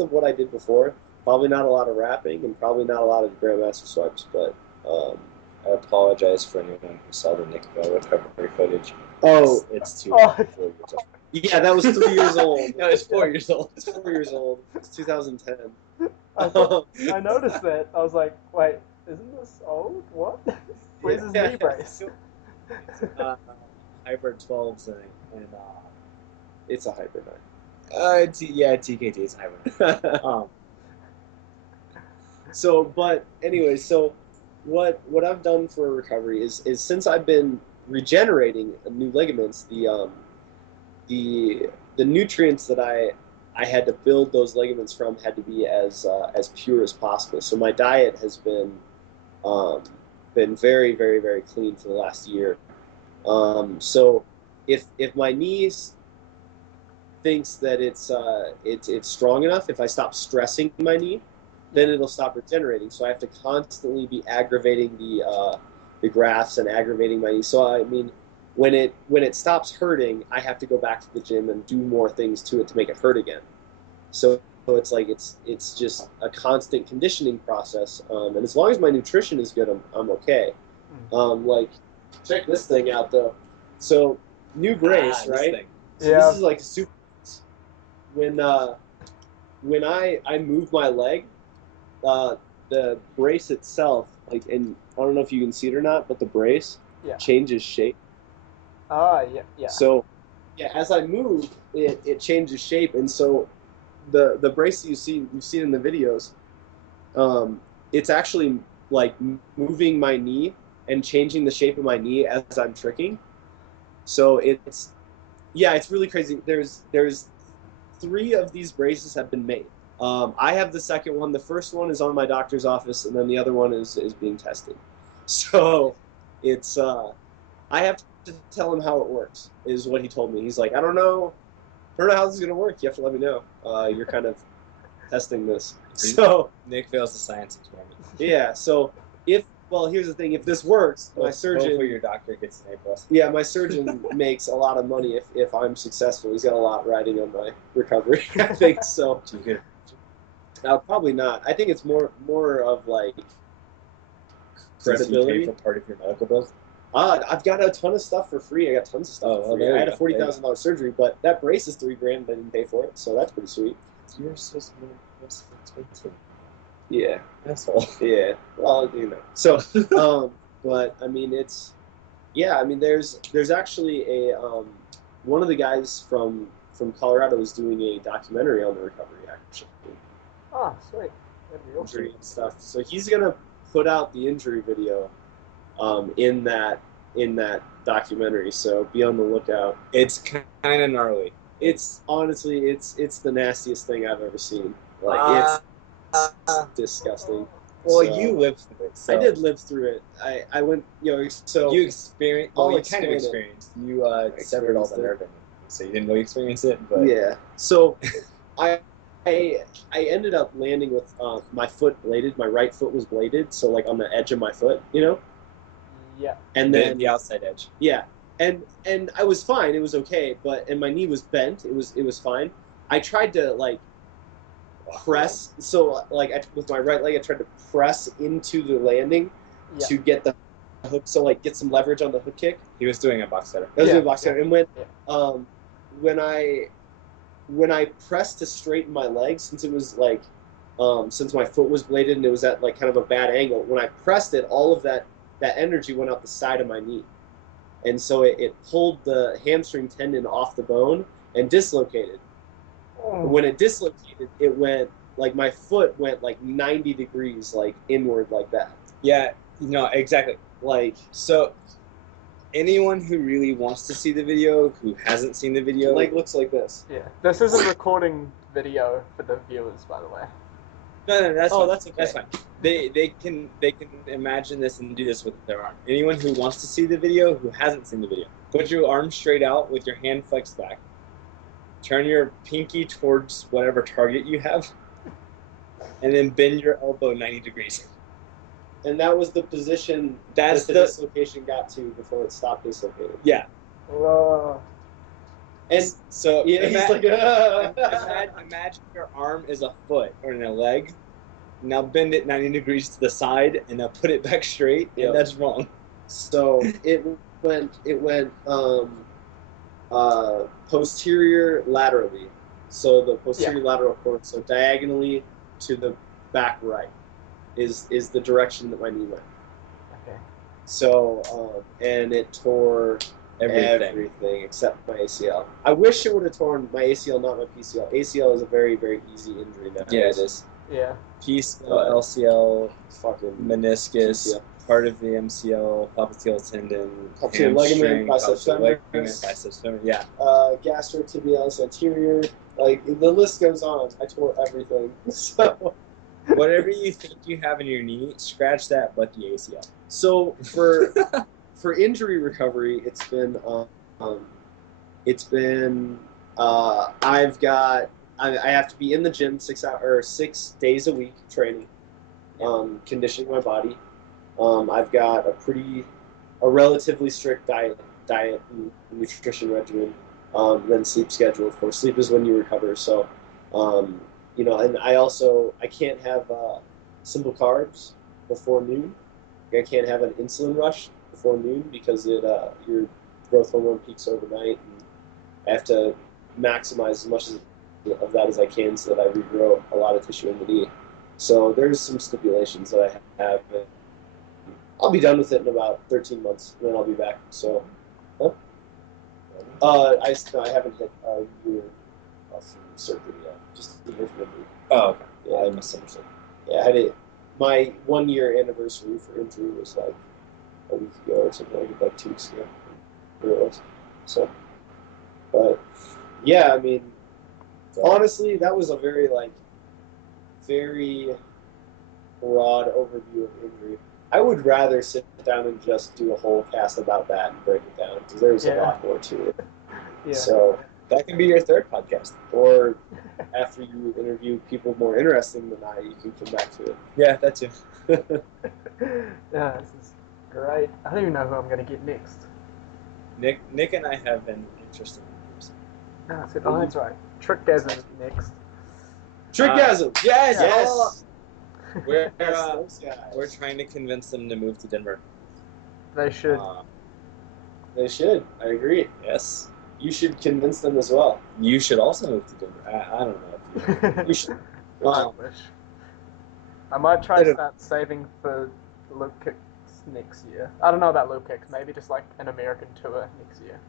of what I did before. Probably not a lot of wrapping, and probably not a lot of Grandmaster swipes, but I apologize for anyone who saw the Nick Vail recovery footage. Oh, it's 4 years old. Yeah, that was 3 years old. No, it's 4 years old. It's 4 years old. It's 2010. I noticed that. I was like, wait, isn't this old? What? Where's his knee brace? Hybrid 12s and it's a hybrid 9. TKT is a hybrid 9. So what I've done for recovery is since I've been regenerating new ligaments, the nutrients that I had to build those ligaments from had to be as pure as possible. So my diet has been very, very, very clean for the last year. So if my knee thinks that it's strong enough, if I stop stressing my knee, then it'll stop regenerating. So I have to constantly be aggravating the grafts and aggravating my knee. So I mean, when it stops hurting, I have to go back to the gym and do more things to it to make it hurt again. So it's like it's just a constant conditioning process. And as long as my nutrition is good, I'm okay. Like, check this thing out though. So new brace, right? So Yeah. this is like super. When I move my leg, the brace itself, like, and I don't know if you can see it or not, but the brace changes shape. Yeah. So, yeah, as I move, it changes shape, and so the brace that you've seen in the videos, it's actually like moving my knee and changing the shape of my knee as I'm tricking. So it's really crazy. There's 3 of these braces have been made. I have the second one. The first one is on my doctor's office, and then the other one is being tested. So it's I have to tell him how it works, is what he told me. He's like, I don't know how this is gonna work. You have to let me know. You're kind of testing this. So Nick fails the science experiment. yeah. So here's the thing. If this works, my surgeon. Hopefully your doctor gets an A+. Yeah, my surgeon makes a lot of money if I'm successful. He's got a lot riding on my recovery, I think. So probably not. I think it's more of like credibility. You pay for part of your medical bills. I've got a ton of stuff for free. I got tons of stuff for free. I had a $40,000 surgery, but that brace is $3,000. I didn't pay for it, so that's pretty sweet. You're so expensive. Yeah, that's all. Yeah, well, you know. So, but I mean, there's actually a one of the guys from Colorado is doing a documentary on the recovery, actually. Oh, sweet. Injury and stuff. So he's gonna put out the injury video in that documentary. So be on the lookout. It's kind of gnarly. It's honestly it's the nastiest thing I've ever seen. Like it's disgusting. Well, so, you lived through it. So. I did live through it. I went, so you experienced. I'll Well, you kind of experienced. You severed all the nerve in it, so you didn't really experience it. But yeah. So I ended up landing with my foot bladed. My right foot was bladed, so like on the edge of my foot, you know. Yeah. And then the outside edge. Yeah. And I was fine. It was okay, and my knee was bent. It was fine. I tried to like press. So like with my right leg, I tried to press into the landing to get the hook. So like get some leverage on the hook kick. He was doing a box setter. I was doing a box setter, and when I pressed to straighten my leg, since it was like since my foot was bladed and it was at like kind of a bad angle, when I pressed it, all of that energy went out the side of my knee. And so it pulled the hamstring tendon off the bone and dislocated. Oh. When it dislocated, it went, like, my foot went, like, 90 degrees, like, inward like that. Yeah, no, exactly. Like, so anyone who really wants to see the video, who hasn't seen the video... Leg looks like this. Yeah. This is a recording video for the viewers, by the way. No, that's fine. That's okay. That's fine. They can imagine this and do this with their arm. Anyone who wants to see the video, who hasn't seen the video, put your arm straight out with your hand flexed back. Turn your pinky towards whatever target you have, and then bend your elbow 90 degrees. And that was the position that the dislocation got to before it stopped dislocating. Yeah. And so imagine your arm is a foot or a leg. Now bend it 90 degrees to the side and now put it back straight. Yep. And that's wrong. So it went posterior laterally. So the posterior lateral cord, so diagonally to the back right is the direction that my knee went. Okay. So and it tore everything except my ACL. I wish it would have torn my ACL, not my PCL. ACL is a very, very easy injury now. Yeah, it is. Yeah. PCL, LCL, fucking meniscus, PCL. Part of the MCL, popliteal tendon, popliteal ligament, biceps femoris, yeah. Gastrotibialis anterior, like the list goes on. I tore everything. So whatever you think you have in your knee, scratch that, but the ACL. So for for injury recovery, I have to be in the gym 6 days a week training, conditioning my body. I've got a relatively strict diet and nutrition regimen, then sleep schedule. Of course, sleep is when you recover. So, and I can't have simple carbs before noon. I can't have an insulin rush before noon because your growth hormone peaks overnight, and I have to maximize as much of that as I can so that I regrow a lot of tissue in the knee. So there's some stipulations that I have. I'll be done with it in about 13 months, and then I'll be back. So, I haven't hit a year of surgery yet. Just a year from injury. Oh, okay. Yeah, I misunderstood. Yeah, I had my 1 year anniversary for injury was like a week ago or something, like 2 weeks ago. Whatever it was. So, but yeah, I mean, honestly, that was a very broad overview of injury. I would rather sit down and just do a whole cast about that and break it down because there's a lot more to it. Yeah. So that can be your third podcast. Or after you interview people more interesting than I, you can come back to it. Yeah, that too. Yeah, this is great. I don't even know who I'm going to get next. Nick and I have been interesting interviews. Oh, that's right. Trickgasm next. Trickgasm! Yes! Yes! We're Those guys. we're trying to convince them to move to Denver. They should. They should. I agree. Yes. You should convince them as well. You should also move to Denver. I don't know if you. You should. Selfish. I might try to start saving for loop kicks next year. I don't know about loop kicks. Maybe just like an American tour next year.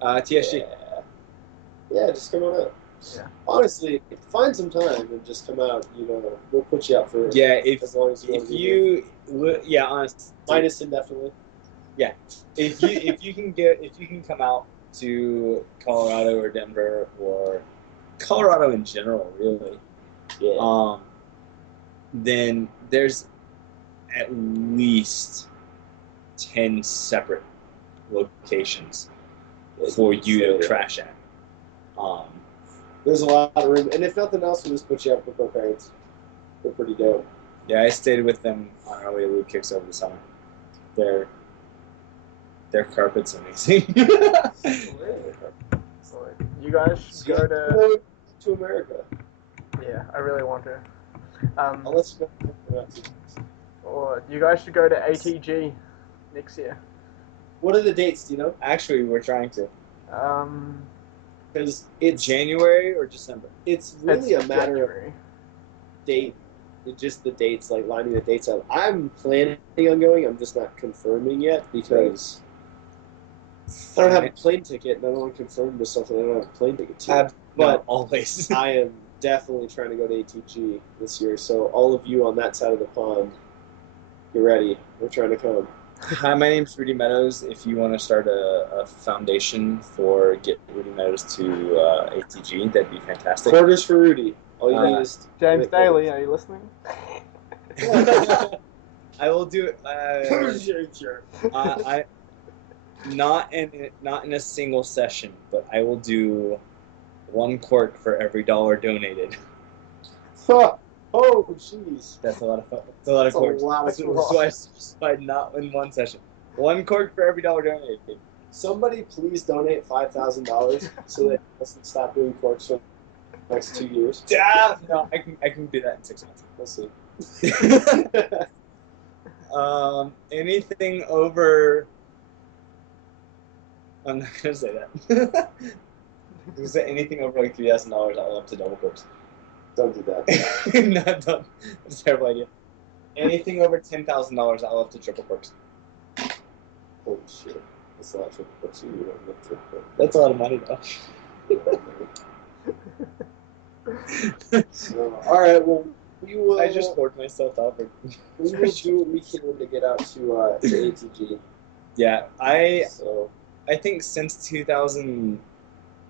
TSG. Yeah, just come on out. Yeah. Honestly, find some time and just come out. We'll put you up for it. Yeah, as long as if you honestly, minus indefinitely. Yeah, if you can come out to Colorado or Denver or Colorado in general, really. Yeah. Then there's at least 10 separate locations for you to crash at. There's a lot of room, and if nothing else, we'll just put you up with our parents. They're pretty dope. Yeah, I stayed with them on our way to Loop Kicks over the summer. Their carpet's amazing. So you guys should go to America. Yeah, I really want to. I'll let you go. Or you guys should go to ATG next year. What are the dates? Do you know? Actually, we're trying to. Because it's January or December. It's really a matter January. of date. Just the dates, like lining the dates up. I'm planning on going. I'm just not confirming yet because I don't have a plane ticket, and I don't want to confirm to something I don't have a plane ticket to. But always. I am definitely trying to go to ATG this year. So all of you on that side of the pond, get ready. We're trying to come. Hi, my name's Rudy Meadows. If you want to start a foundation for Get Rudy Meadows to ATG, that'd be fantastic. Quarters for Rudy. All you need is James Daly, are you listening? I will do it. I not in a single session, but I will do 1 quart for every $1 donated. Oh, jeez. That's a lot of fun. That's a lot of quarts. So I specified not in 1 session. 1 quart for every $1 donated. Somebody please donate $5,000 so that I can stop doing quarts for the next 2 years. Yeah, no, I can do that in 6 months. We'll see. Anything over. I'm not gonna say that. Is there anything over like $3,000? I'll up to double quarts. Don't do that. No, don't. That's a terrible idea. Anything over $10,000, I'll up to triple quarts. Holy shit. That's a lot of triple quarts. You don't get triple quarts. That's a lot of money, though. So, all right, well, we will. I just bored myself out. We will do what we can to get out to ATG. Yeah, I think since 2000,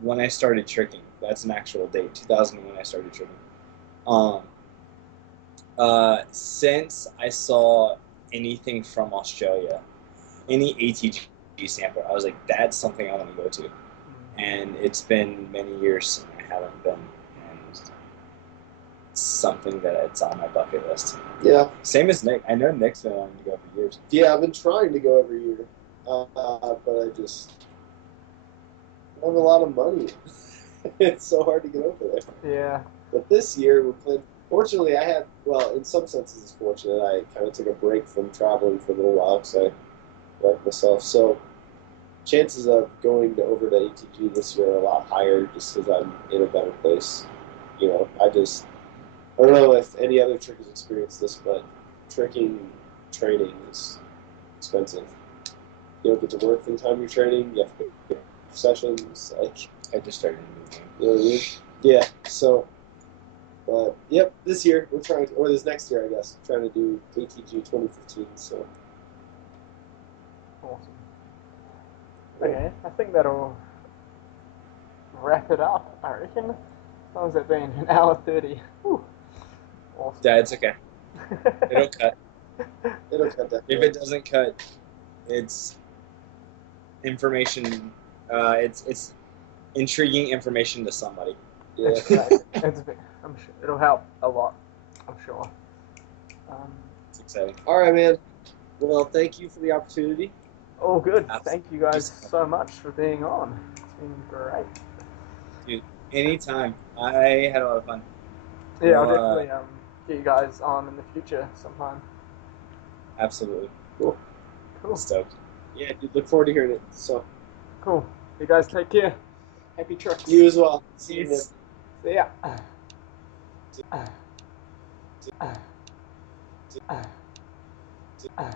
when I started tricking, that's an actual date. 2000 when I started tricking. Since I saw anything from Australia, any ATG sampler. I was like, that's something I want to go to. And it's been many years and I haven't been. And it's something that it's on my bucket list. Yeah. Same as Nick. I know Nick's been wanting to go for years. Yeah, I've been trying to go every year, but I just don't have a lot of money. It's so hard to get over there. Yeah. But this year, we're planning. Fortunately, I had, well, in some senses, it's fortunate. I kind of took a break from traveling for a little while because I wrecked myself. So, chances of going over to ATG this year are a lot higher just because I'm in a better place. You know, I don't know if any other trickers experience this, but tricking training is expensive. You don't get to work for the time you're training. You have to get sessions. Like, I just started a new game. you know what I mean? Yeah. So, but yep, this year we're trying to, or this next year, I guess, we're trying to do ATG 2015. So, Awesome. Okay, I think that'll wrap it up, I reckon. How long's that been? An hour 30. Whew. Awesome. Yeah, it's okay. It'll cut. it'll cut that. If it doesn't cut, it's information. It's intriguing information to somebody. Yeah. I'm sure it'll help a lot. I'm sure. It's exciting. All right, man. Well, thank you for the opportunity. All good. Absolutely. Thank you guys so much for being on. It's been great. Dude, anytime. I had a lot of fun. Yeah, I'll Well, definitely get you guys on in the future sometime. Absolutely. Cool. Stoked. Yeah, dude, look forward to hearing it. So, Cool. You guys take care. Happy trips. you as well. See you. Peace. See ya.